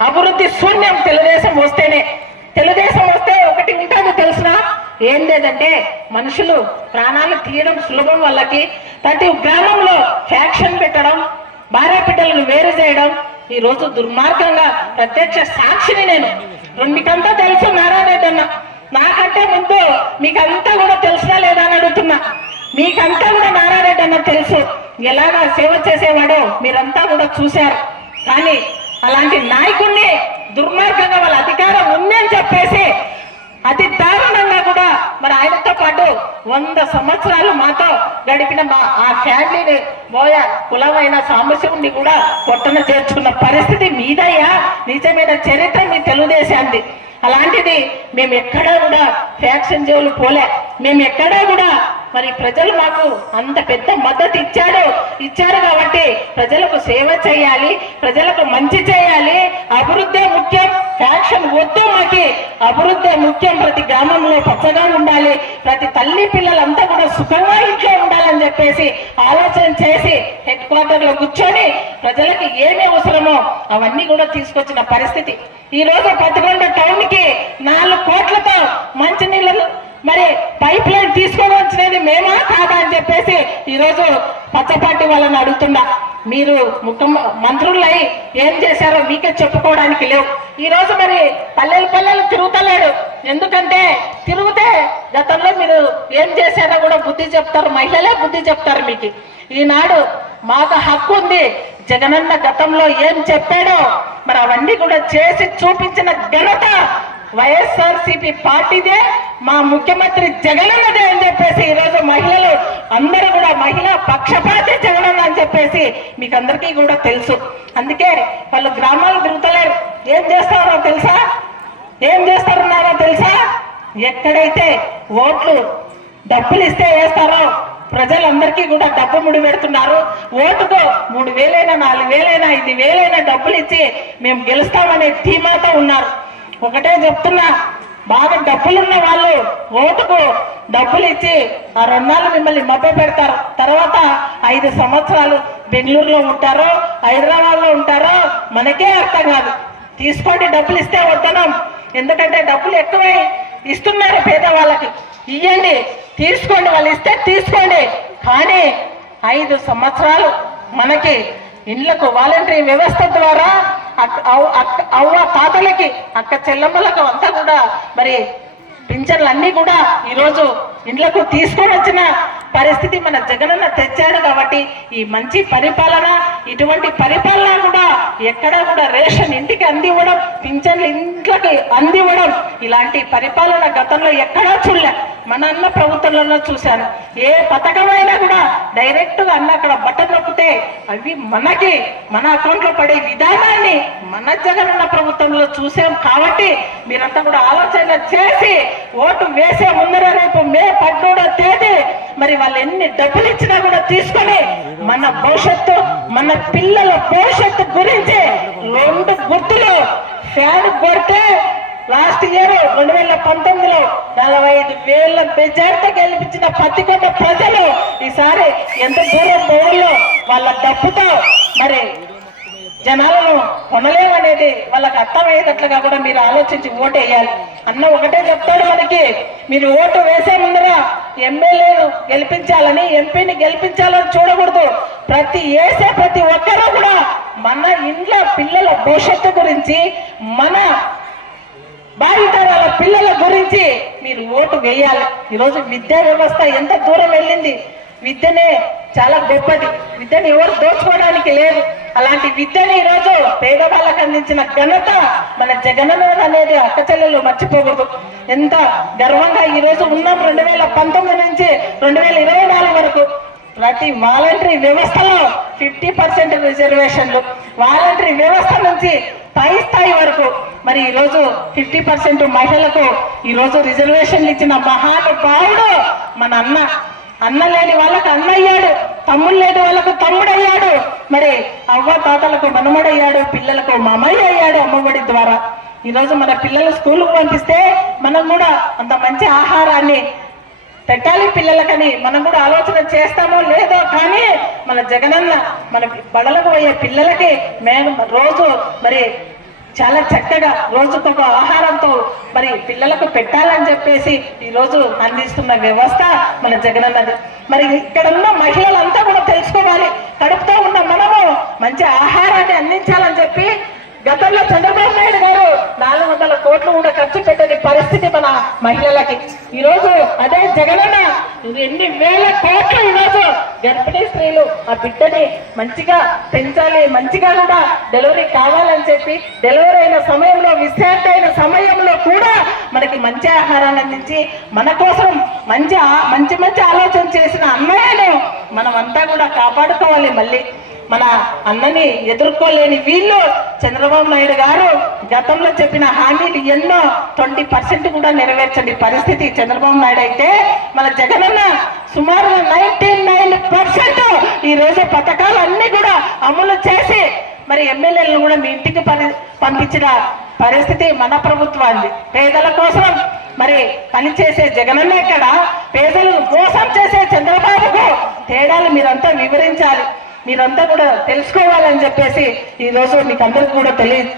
అభివృద్ధి శూన్యం తెలుగుదేశం వస్తే ఒకటి ఉంటుంది తెలిసిన, ఏం లేదంటే మనుషులు ప్రాణాలు తీయడం సులభం. వాళ్ళకి ప్రతి గ్రామంలో ఫ్యాక్షన్ పెట్టడం, భార్య బిడ్డలను వేరు చేయడం ఈ రోజు దుర్మార్గంగా ప్రత్యక్ష సాక్షిని నేను. మీకంతా తెలుసు నారాయణ అన్న, నాకంటే ముందు మీకంతా కూడా తెలిసినా లేదా అని అడుగుతున్నా. మీకంతా కూడా నారాయణ అన్న తెలుసు, ఎలాగా సేవ చేసేవాడో మీరంతా కూడా చూశారు. కానీ అలాంటి నాయకుడిని దుర్మార్గంగా వాళ్ళ అధికారం ఉంది అని చెప్పేసి అతి దారుణంగా కూడా మరి ఆయనతో పాటు 100 సంవత్సరాలు మాతో గడిపిన ఆ ఫ్యామిలీని కులమైన సాంబశివుడిని కూడా పొట్టన చేర్చుకున్న పరిస్థితి మీదయ్యా. నిజమైన చరిత్ర మీ తెలుగుదేశాన్ని. అలాంటిది మేము ఎక్కడా కూడా ఫ్యాక్షన్ జోలు పోలే. మేము ఎక్కడా కూడా మరి ప్రజలు మాకు అంత పెద్ద మద్దతు ఇచ్చారు కాబట్టి ప్రజలకు సేవ చేయాలి, ప్రజలకు మంచి చేయాలి. అభివృద్ధి ముఖ్యం, ఫ్యాక్షన్ వద్దు. మాకి అభివృద్ధి ముఖ్యం. ప్రతి గ్రామంలో పచ్చగా ఉండాలి, ప్రతి తల్లి పిల్లలంతా కూడా సుఖంగా ఇంట్లో ఉండాలని చెప్పేసి ఆలోచన చేసి హెడ్ క్వార్టర్లో కూర్చొని ప్రజలకి ఏమి అవసరమో అవన్నీ కూడా తీసుకొచ్చిన పరిస్థితి. ఈ రోజు పత్తికొండ టౌన్ కి 4 కోట్లతో మంచినీళ్ళు మరి పైప్ లైన్ తీసుకొని వచ్చినది మేమా కాదా అని చెప్పేసి ఈరోజు పచ్చపాటి వాళ్ళని అడుగుతున్నా. మీరు మంత్రులై ఏం చేశారో మీకే చెప్పుకోవడానికి లేవు. ఈరోజు మరి పల్లెలు తిరుగుతలేడు. ఎందుకంటే తిరిగితే గతంలో మీరు ఏం చేశారో కూడా బుద్ధి చెప్తారు, మహిళలే బుద్ధి చెప్తారు మీకు. ఈనాడు మాకు హక్కు ఉంది. జగనన్న గతంలో ఏం చెప్పాడో మరి అవన్నీ కూడా చేసి చూపించిన ఘనత వైఎస్ఆర్సీపీ పార్టీదే, మా ముఖ్యమంత్రి జగనన్నదే అని చెప్పేసి ఈరోజు మహిళలు అందరూ కూడా మహిళా పక్షపాతి జగనన్న అని చెప్పేసి మీకు అందరికీ కూడా తెలుసు. అందుకే వాళ్ళు గ్రామాలు తిరుగుతలేరు. ఏం చేస్తారో తెలుసా? ఎక్కడైతే ఓట్లు డబ్బులు ఇస్తే వేస్తారో ప్రజలందరికీ కూడా డబ్బు ముడి పెడుతున్నారు. ఓటుకు 3,000 4,000 5,000 డబ్బులు ఇచ్చి మేము గెలుస్తామనే ధీమాతో ఉన్నారు. ఒకటే చెప్తున్నా, బాగా డబ్బులున్న వాళ్ళు ఓటుకు డబ్బులు ఇచ్చి ఆ 2 నాళ్ళు మిమ్మల్ని మభ్య పెడతారు. తర్వాత 5 సంవత్సరాలు బెంగళూరులో ఉంటారో హైదరాబాద్లో ఉంటారో మనకే అర్థం కాదు. తీసుకోండి, డబ్బులు ఇస్తే వద్దనం. ఎందుకంటే డబ్బులు ఎక్కువై ఇస్తున్నారు పేదవాళ్ళకి. ఇవ్వండి, తీసుకోండి, వాళ్ళు ఇస్తే తీసుకోండి. కానీ 5 సంవత్సరాలు మనకి ఇళ్లకు వాలంటరీ వ్యవస్థ ద్వారా అవ్వ తాతలకి అక్క చెల్లమ్మలకు అంతా కూడా మరి పింఛన్లు అన్నీ కూడా ఈరోజు ఇండ్లకు తీసుకొని వచ్చిన పరిస్థితి మన జగనన్న తెచ్చాడు. కాబట్టి ఈ మంచి పరిపాలన, ఇటువంటి పరిపాలన కూడా ఎక్కడా కూడా రేషన్ ఇంటికి అందివ్వడం, పింఛన్లు ఇంట్లోకి అందివ్వడం, ఇలాంటి పరిపాలన గతంలో ఎక్కడా చూడలే. మన అన్న ప్రభుత్వంలో చూశాను. ఏ పథకమైనా కూడా డైరెక్ట్గా అన్న అక్కడ బటన్ నొక్కితే అవి మనకి మన అకౌంట్లో పడే విధానాన్ని మన జగనన్న ప్రభుత్వంలో చూసాం. కాబట్టి మీరంతా కూడా ఆలోచన చేసి ఓటు వేసే ముందర రేపు మే 17వ తేదీ మరి వాళ్ళు ఎన్ని డబ్బులు ఇచ్చినా కూడా తీసుకొని మన భవిష్యత్తు, మన పిల్లల భవిష్యత్తు గురించి 2 గుర్తులు ఫ్యాన్ కొడితే లాస్ట్ ఇయర్ 2019లో 45,000 మెజార్టీ గెలిపించిన పత్తికొండ ప్రజలు ఈసారి ఎంత దూరం పోవడంలో వాళ్ళ డబ్బుతో మరి జనాలను కొనలేమనేది వాళ్ళకి అర్థమయ్యేటట్లుగా కూడా మీరు ఆలోచించి ఓటు వేయాలి. అన్న ఒకటే చెప్తాడు మనకి, మీరు ఓటు వేసే ముందర ఎమ్మెల్యేను గెలిపించాలని, ఎంపీని గెలిపించాలని చూడకూడదు. ప్రతి ఒక్కరూ కూడా మన ఇంట్లో పిల్లల భవిష్యత్తు గురించి, మన భావితరాల పిల్లల గురించి మీరు ఓటు వేయాలి. ఈరోజు విద్యా వ్యవస్థ ఎంత దూరం వెళ్ళింది. విద్యనే చాలా గొప్పది. విద్యను ఎవరు దోచుకోవడానికి లేదు. అలాంటి విద్యని ఈరోజు పేదవాళ్ళకు అందించిన ఘనత మన జగనన్న అనేది అక్క చెల్లెలు మర్చిపోకూడదు. ఎంత గర్వంగా ఈరోజు ఉన్నాం. 2019 నుంచి 2024 వరకు ప్రతి వాలంటరీ వ్యవస్థలో 50% రిజర్వేషన్లు, వాలంటరీ వ్యవస్థ నుంచి పై స్థాయి వరకు మరి ఈరోజు 50% మహిళలకు ఈరోజు రిజర్వేషన్లు ఇచ్చిన మహానుభావుడు మన అన్న లేని వాళ్ళకు అన్న అయ్యాడు, తమ్ముడు లేని వాళ్ళకు తమ్ముడు అయ్యాడు, మరి అవ్వ తాతలకు మనమడయ్యాడు, పిల్లలకు మామయ్య అయ్యాడు అమ్మఒడి ద్వారా. ఈరోజు మన పిల్లలు స్కూల్కి పంపిస్తే మనం కూడా అంత మంచి ఆహారాన్ని పెట్టాలి పిల్లలకని మనం కూడా ఆలోచన చేస్తామో లేదో, కానీ మన జగనన్న మన బడులకు పోయే పిల్లలకి మేము రోజు మరి చాలా చక్కగా రోజుకొక ఆహారంతో మరి పిల్లలకు పెట్టాలని చెప్పేసి ఈరోజు అందిస్తున్న వ్యవస్థ మన జగనన్నది. మరి ఇక్కడ ఉన్న మహిళలంతా కూడా తెలుసుకోవాలి, కడుపుతో ఉన్న మనము మంచి ఆహారాన్ని అందించాలని చెప్పి గతంలో చంద్రబాబు నాయుడు గారు 400 కోట్లు కూడా ఖర్చు పెట్టని పరిస్థితి మన మహిళలకి. ఈరోజు అదే జగనన్న ఎన్ని వేల కోట్లు ఈరోజు గర్భిణీ స్త్రీలు ఆ బిడ్డని మంచిగా పెంచాలి, మంచిగా కూడా డెలివరీ కావాలని చెప్పి డెలివరీ అయిన సమయంలో, విశ్రాంతి అయిన సమయంలో కూడా మనకి మంచి ఆహారాన్ని అందించి మన కోసం మంచి ఆలోచన చేసిన అన్నయ్యను మనమంతా కూడా కాపాడుకోవాలి. మళ్ళీ మన అన్నని ఎదుర్కోలేని వీళ్ళు చంద్రబాబు నాయుడు గారు గతంలో చెప్పిన హామీలు ఎన్నో 20% కూడా నెరవేర్చండి పరిస్థితి చంద్రబాబు నాయుడు అయితే, మన జగనన్న సుమారుగా 99% ఈరోజు పథకాలన్నీ కూడా అమలు చేసి మరి ఎమ్మెల్యేలను కూడా మీ ఇంటికి పంపించిన పరిస్థితి మన ప్రభుత్వాన్ని. పేదల కోసం మరి పనిచేసే జగనన్న ఎక్కడ, పేదలు మోసం చేసే చంద్రబాబుకు తేడాలు మీరంతా వివరించాలి, మీరంతా కూడా తెలుసుకోవాలని చెప్పేసి ఈ రోజు మీకు అందరికి కూడా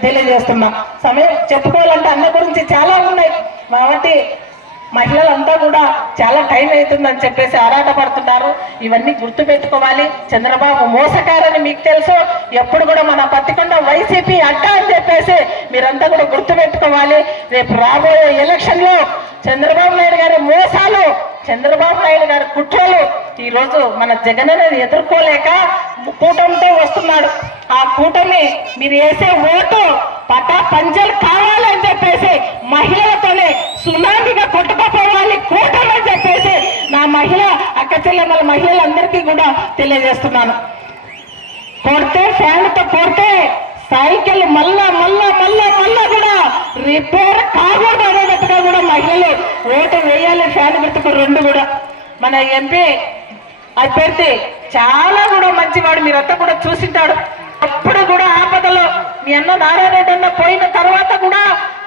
తెలియజేస్తున్నా. సమయం చెప్పుకోవాలంటే అన్న గురించి చాలా ఉన్నాయి కాబట్టి మహిళలంతా కూడా చాలా టైం అవుతుందని చెప్పేసి ఆరాటపడుతున్నారు. ఇవన్నీ గుర్తు పెట్టుకోవాలి. చంద్రబాబు మోసకారని మీకు తెలుసు, ఎప్పుడు కూడా మన పత్తికొండ వైసీపీ అడ్డా అని చెప్పేసి మీరంతా కూడా గుర్తు పెట్టుకోవాలి. రేపు రాబోయే ఎలక్షన్ లో చంద్రబాబు నాయుడు గారి మోసాలు, చంద్రబాబు నాయుడు గారి కుట్రలు ఈరోజు మన జగనన్నని ఎదుర్కోలేక కూటమితో వస్తున్నాడు. ఆ కూటమి మీరు వేసే ఓటు పటా పంచలు కావాలని చెప్పేసి మహిళలతోనే సునామీగా కొట్టుకుపోవాలి కూటమి అని చెప్పేసి నా మహిళ అక్క చెల్లెమ్మల మహిళలందరికీ కూడా తెలియజేస్తున్నాను. కొడితే ఫ్యాన్తో కొడితే సైకిల్ మళ్ళా కూడా రిపేర్ కాకూడదు అనేటట్టుగా కూడా మహిళలు ఓటు వేయాలి. ఫ్యాన్ గుర్తుకు 2 కూడా. మన ఎంపీ అభ్యర్థి చాలా కూడా మంచివాడు, మీరంతా కూడా చూసింటాడు. అప్పుడు కూడా ఆపదలో మీ అన్న నారాయణ అన్న పోయిన తర్వాత కూడా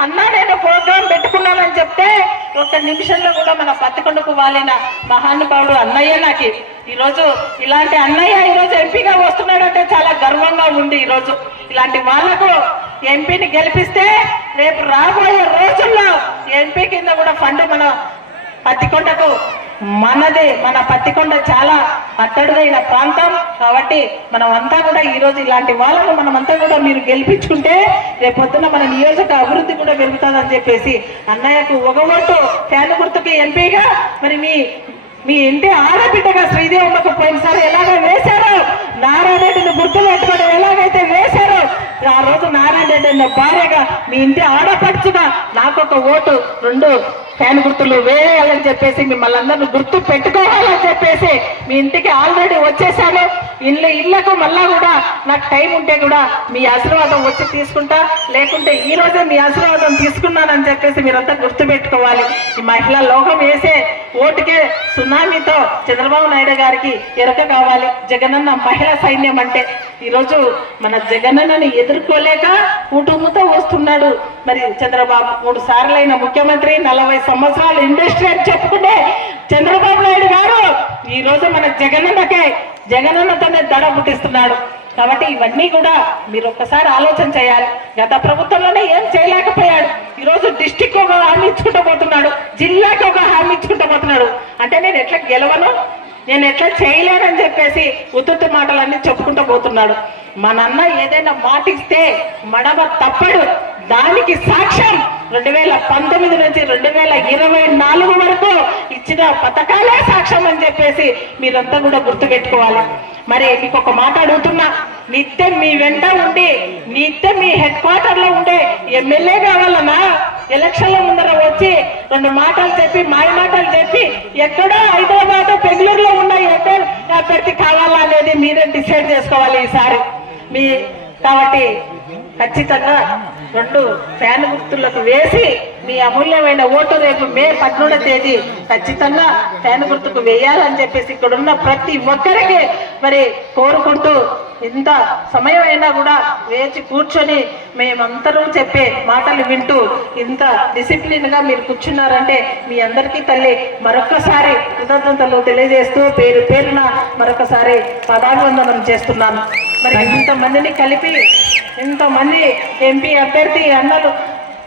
అన్నా నేను ప్రోగ్రాం పెట్టుకున్నానని చెప్తే 1 నిమిషంలో కూడా మన పత్తికొండకు వాలిన మహానుభావుడు అన్నయ్య. నాకు ఈరోజు ఇలాంటి అన్నయ్య ఈరోజు ఎంపీగా వస్తున్నాడంటే చాలా గర్వంగా ఉంది. ఈరోజు ఇలాంటి వాళ్లకు ఎంపీని గెలిపిస్తే రేపు రాబోయే రోజుల్లో ఎంపీ కింద కూడా ఫండ్ మన పత్తికొండకు మనదే. మన పత్తికొండ చాలా అట్టడుగైన ప్రాంతం కాబట్టి మనం అంతా కూడా ఈరోజు ఇలాంటి వాళ్ళను మనమంతా కూడా మీరు గెలిపించుకుంటే రేపొద్దున మన నియోజక అభివృద్ధి కూడా పెరుగుతుందని చెప్పేసి అన్నయ్యకు 1 ఓటు ఫ్యాన్ గుర్తుకి ఎంపీగా మరి మీ ఇంటి ఆడబిడ్డగా శ్రీదేవమ్మకు పోయినసారి ఎలాగ వేశారో, నారాయణ రెడ్డిని గుర్తులు పెట్టుకొని ఎలాగైతే వేశారో ఆ రోజు నారాయణ రెడ్డి భార్యగా మీ ఇంటి ఆడపడుచుగా నాకు 1 ఓటు 2 ఫ్యాన్ గుర్తులు వేయాలని చెప్పేసి మిమ్మల్ని అందరినీ గుర్తు పెట్టుకోవాలని చెప్పేసి మీ ఇంటికి ఆల్రెడీ వచ్చేసాను. ఇళ్లకు మళ్ళా కూడా నాకు టైం ఉంటే కూడా మీ ఆశీర్వాదం వచ్చి తీసుకుంటా, లేకుంటే ఈ రోజే మీ ఆశీర్వాదం తీసుకున్నానని చెప్పేసి మీరంతా గుర్తు పెట్టుకోవాలి. ఈ మహిళా లోకం వేసే ఓటుకే సునామీతో చంద్రబాబు నాయుడు గారికి ఎరక కావాలి. జగనన్న మహిళా సైన్యం అంటే ఈరోజు మన జగనన్నని ఎదుర్కోలేక కుటుంబంతో వస్తున్నాడు. మరి చంద్రబాబు 3 సార్లైన ముఖ్యమంత్రి, 40 సంవత్సరాలు ఇండస్ట్రీ అని చెప్పుకుంటే చంద్రబాబు నాయుడు గారు ఈ రోజు మన జగనన్నతోనే దడ పుట్టిస్తున్నాడు. కాబట్టి ఇవన్నీ కూడా మీరు ఒక్కసారి ఆలోచన చేయాలి. గత ప్రభుత్వంలోనే ఏం చేయలేకపోయాడు. ఈరోజు డిస్టిక్ ఒక హామీ ఇచ్చుకుంటూ పోతున్నాడు, జిల్లాకి ఒక హామీ ఇచ్చుకుంటూ పోతున్నాడు. అంటే నేను ఎట్లా గెలవను, నేను ఎట్లా చేయలేనని చెప్పేసి ఉత్తుత్తి మాటలన్నీ చెప్పుకుంటూ పోతున్నాడు. మా నాన్న ఏదైనా మాటిస్తే మడమ తప్పడు. దానికి సాక్ష్యం 2019 నుంచి 2024 వరకు ఇచ్చిన పథకాలే సాక్ష్యం అని చెప్పేసి మీరంతా కూడా గుర్తుపెట్టుకోవాలి. మరి మీకు ఒక మాట అడుగుతున్నా, నిత్యం మీ వెంట ఉండి నిత్యం మీ హెడ్ క్వార్టర్ లో ఉండే ఎమ్మెల్యే కావాలన్నా ఎలక్షన్ల ముందర వచ్చి రెండు మాటలు చెప్పి మాయ మాటలు చెప్పి ఎక్కడో హైదరాబాద్ బెంగళూరులో ఉన్న అభ్యర్థి కావాలా అనేది మీరే డిసైడ్ చేసుకోవాలి ఈసారి కాబట్టి ఖచ్చితంగా 2 ఫ్యాన్ గుర్తులకు వేసి మీ అమూల్యమైన ఓటు రేపు మే 13వ తేదీ ఖచ్చితంగా ఫ్యాన్ గుర్తుకు వేయాలని చెప్పేసి ఇక్కడ ఉన్న ప్రతి ఒక్కరికి మరి కోరుకుంటూ ఇంత సమయం అయినా కూడా వేచి కూర్చొని మేమందరూ చెప్పే మాటలు వింటూ ఇంత డిసిప్లిన్ గా మీరు కూర్చున్నారంటే మీ అందరికీ తల్లి మరొక్కసారి కృతజ్ఞతలు తెలియజేస్తూ పేరు పేరున మరొకసారి పదాభివందనం చేస్తున్నాను. మరి ఇంతమందిని కలిపి ఇంతమంది ఎంపీ అభ్యర్థి అన్నలు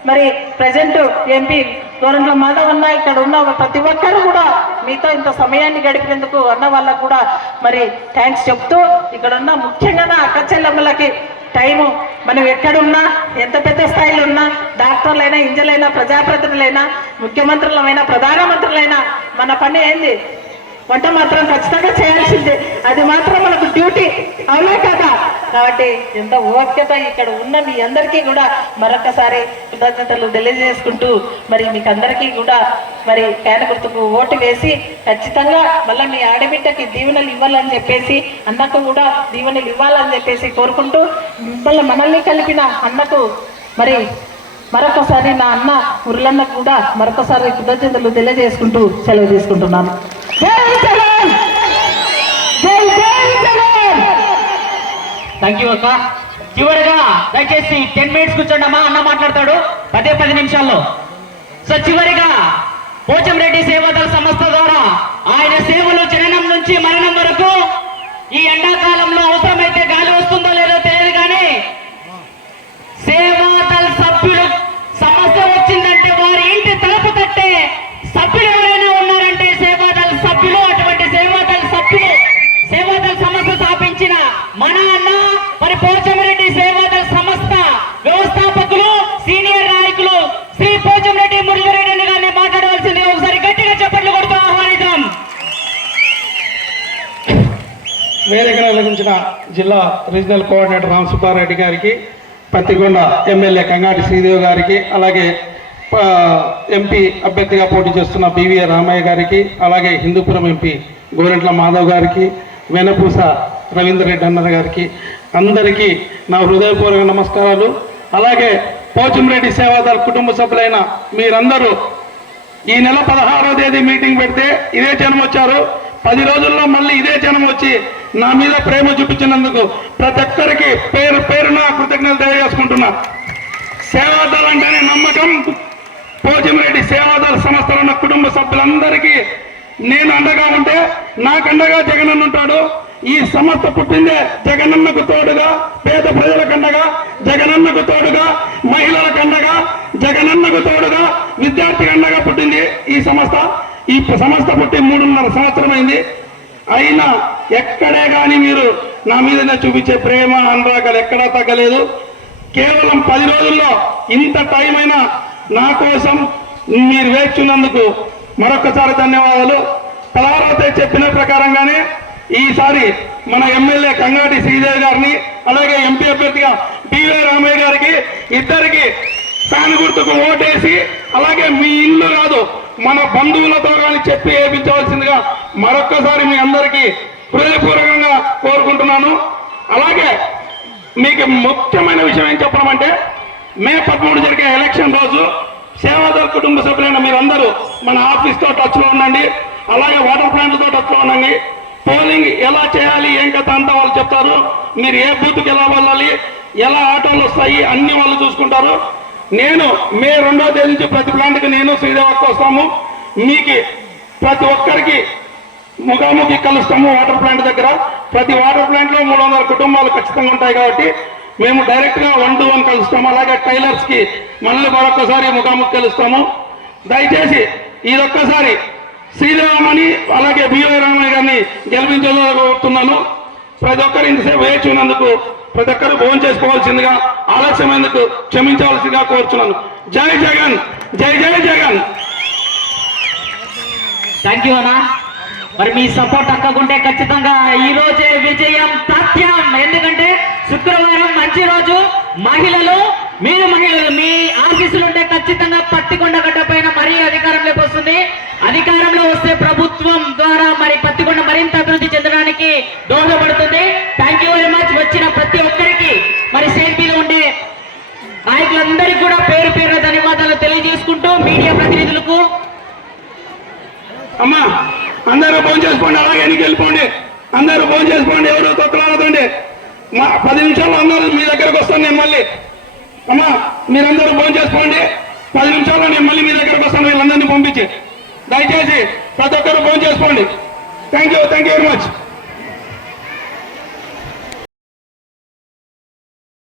మరి ప్రజెంట్ ఎంపీ గోరంట్ల మాధవ్ అన్న ఇక్కడ ఉన్న ప్రతి ఒక్కరు కూడా మీతో ఇంత సమయాన్ని గడిపినందుకు అన్న వాళ్ళకు కూడా మరి థ్యాంక్స్ చెప్తూ ఇక్కడ ఉన్న ముఖ్యంగా నా అక్క చెల్లెమ్మలకి టైము మనం ఎక్కడున్నా ఎంత పెద్ద స్థాయిలో ఉన్నా డాక్టర్లైనా ఇంజనీర్లైనా ప్రజాప్రతినిధులైనా ముఖ్యమంత్రులమైనా ప్రధానమంత్రులైనా మన పని ఏంది వంట మాత్రం ఖచ్చితంగా చేయాల్సిందే, అది మాత్రం మనకు డ్యూటీ అవునా కదా. కాబట్టి ఎంత ఓపికత ఇక్కడ ఉన్న మీ అందరికీ కూడా మరొకసారి కృతజ్ఞతలు తెలియజేసుకుంటూ మరి మీకు అందరికీ కూడా మరి ఫ్యాన్ గుర్తుకు ఓటు వేసి ఖచ్చితంగా మళ్ళీ మీ ఆడబిడ్డకి దీవెనలు ఇవ్వాలని చెప్పేసి అన్నకు కూడా దీవెనలు ఇవ్వాలని చెప్పేసి కోరుకుంటూ మళ్ళీ మనల్ని కలిపిన అన్నకు మరి మరొకసారి నా అన్న మురళన్నకు కూడా మరొకసారి కృతజ్ఞతలు తెలియజేసుకుంటూ సెలవు తీసుకుంటున్నాను. జై జగన్, జై జై జగన్. థ్యాంక్ యూ అక్క. చివరిగా దయచేసి 10 minutes కూర్చోండమ్మా, అన్న మాట్లాడతాడు 10 నిమిషాల్లో. సో చివరిగా పోచంరెడ్డి సేవాదళ సంస్థ ద్వారా ఆయన సేవలు జననం నుంచి మరణం వరకు ఈ ఎండాకాలంలో అవసరమైతే గాలి వస్తుందో లేదో తెలియదు కానీ సేవాదళ సభ్యులు సమస్య వచ్చిందంటే వారి ఇంటి తలుపు తట్టే సభ్యులు ఎవరైనా ఉన్నారంటే సేవాదళ సభ్యులు. అటువంటి సేవాదళ సంస్థ స్థాపించిన మన అన్న మరి పోచంరెడ్డి సేవాదళ సంస్థ వ్యవస్థాపకులు సీనియర్ నాయకులు శ్రీ పోచంరెడ్డి మురళీరెడ్డి గారిని మాట్లాడవలసింది ఒకసారి గట్టిగా చప్పట్లు కొడుతూ ఆహ్వానిద్దాం. వేదికను నిర్వహించిన జిల్లా రీజనల్ కోఆర్డినేటర్ రామ్ సుబ్బారెడ్డి గారికి, పత్తికొండ ఎమ్మెల్యే కంగాటి శ్రీదేవి గారికి, అలాగే ఎంపీ అభ్యర్థిగా పోటీ చేస్తున్న బివిఆ రామయ్య గారికి, అలాగే హిందూపురం ఎంపీ గోరంట్ల మాధవ్ గారికి, వెనపూస రవీందర్ రెడ్డి అన్న గారికి అందరికీ నా హృదయపూర్వక నమస్కారాలు. అలాగే పోచంరెడ్డి సేవాదళ కుటుంబ సభ్యులైన మీరందరూ ఈ నెల 16వ తేదీ మీటింగ్ పెడితే ఇదే జనం వచ్చారు. 10 రోజుల్లో మళ్ళీ ఇదే జనం వచ్చి నా మీద ప్రేమ చూపించినందుకు ప్రతి ఒక్కరికి పేరు పేరున కృతజ్ఞతలు తెలియజేసుకుంటున్నా. సేవాదళ అంటేనే నమ్మకం. పోచంరెడ్డి సేవాదళ సంస్థలో ఉన్న కుటుంబ సభ్యులందరికీ నేను అండగా ఉంటే నాకు అండగా జగనన్న ఉంటాడు. ఈ సంస్థ పుట్టిందే జగనన్నకు తోడుగా, పేద ప్రజలకు అండగా, జగనన్నకు తోడుగా, మహిళలకు అండగా, జగనన్నకు తోడుగా, విద్యార్థికి అండగా పుట్టింది ఈ సంస్థ. ఈ సంస్థ పుట్టి 3.5 సంవత్సరమైంది. అయినా ఎక్కడే కానీ మీరు నా మీద చూపించే ప్రేమ అనురాగాలు ఎక్కడా తగ్గలేదు. కేవలం 10 రోజుల్లో ఇంత టైం అయినా నా కోసం మీరు వేచున్నందుకు మరొకసారి ధన్యవాదాలు. 16వ తేదీ చెప్పిన ప్రకారంగానే ఈసారి మన ఎమ్మెల్యే కంగాటి శ్రీదేవి గారిని, అలాగే ఎంపీ అభ్యర్థిగా బివి రామయ్య గారికి ఇద్దరికి ఫ్యాన్ గుర్తుకు ఓటేసి, అలాగే మీ ఇల్లు కాదు మన బంధువులతో కానీ చెప్పి వేయించవలసిందిగా మరొక్కసారి మీ అందరికీ హృదయపూర్వకంగా కోరుకుంటున్నాను. అలాగే మీకు ముఖ్యమైన విషయం ఏం చెప్పడం అంటే, మే 13 జరిగే ఎలక్షన్ రోజు సేవాదళ కుటుంబ సభ్యులైన మీరందరూ మన ఆఫీస్తో టచ్లో ఉండండి, అలాగే వాటర్ ప్లాంట్లతో టచ్లో ఉండండి. పోలింగ్ ఎలా చేయాలి ఏం కథ అంతా వాళ్ళు చెప్తారు. మీరు ఏ బూత్కి ఎలా వెళ్ళాలి, ఎలా ఆటోలు వస్తాయి అన్ని వాళ్ళు చూసుకుంటారు. నేను మే 2వ తేదీ నుంచి ప్రతి ప్లాంట్కి నేను శ్రీదేవక్క వస్తాము. మీకు ప్రతి ఒక్కరికి ముఖాముఖి కలుస్తాము వాటర్ ప్లాంట్ దగ్గర. ప్రతి వాటర్ ప్లాంట్లో 300 కుటుంబాలు ఖచ్చితంగా ఉంటాయి కాబట్టి మేము డైరెక్ట్గా 1-to-1 కలుస్తాము. అలాగే టైలర్స్కి మళ్ళీ మరొక్కసారి ముఖాముఖి కలుస్తాము. దయచేసి ఇదొక్కసారి శ్రీరామని అలాగే బివి రామయ్య గారిని గెలిపించాలనుకుంటున్నాను. ప్రతి ఒక్కరు ఇంతసేపు వేచి ఉన్నందుకు ప్రతి ఒక్కరు భోజనం చేసుకోవాల్సిందిగా, ఆలస్యమైనందుకు క్షమించవలసిందిగా కోరుచున్నాను. జై జగన్, జై జై జగన్. థ్యాంక్ యూ అన్న. మరి మీ సపోర్ట్ అక్కకుంటే ఖచ్చితంగా ఈ రోజే విజయం తథ్యం. ఎందుకంటే శుక్రవారం మంచి రోజు, మహిళలు మీరు మహిళలు మీ ఆశీస్సులు ఉంటే ఖచ్చితంగా పత్తికొండ గడ్డ పైన మరీ అధికారంలోకి వస్తుంది. అధికారంలో వస్తే ప్రభుత్వం ద్వారా మరి పత్తికొండ మరింత అభివృద్ధి చెందడానికి దోహదపడుతుంది. Thank you very much. వచ్చిన ప్రతి ఒక్కరికి మరి సేఫీలో ఉండే నాయకులందరికీ కూడా పేరు పేరున ధన్యవాదాలు తెలియజేసుకుంటూ మీడియా ప్రతినిధులకు అమ్మా అందరూ ఫోన్ చేసుకోండి, అలాగే ఎన్నిక వెళ్ళిపోండి. అందరూ ఫోన్ చేసుకోండి, ఎవరు తొక్కలాడదండి. 10 నిమిషాల్లో అందరూ మీ దగ్గరకు వస్తాను నేను మళ్ళీ. అమ్మా మీరందరూ ఫోన్ చేసుకోండి, 10 నిమిషాల్లో నేను మళ్ళీ మీ దగ్గరకు వస్తాను. వీళ్ళందరినీ పంపించి దయచేసి ప్రతి ఒక్కరు ఫోన్ చేసుకోండి. Thank you very much.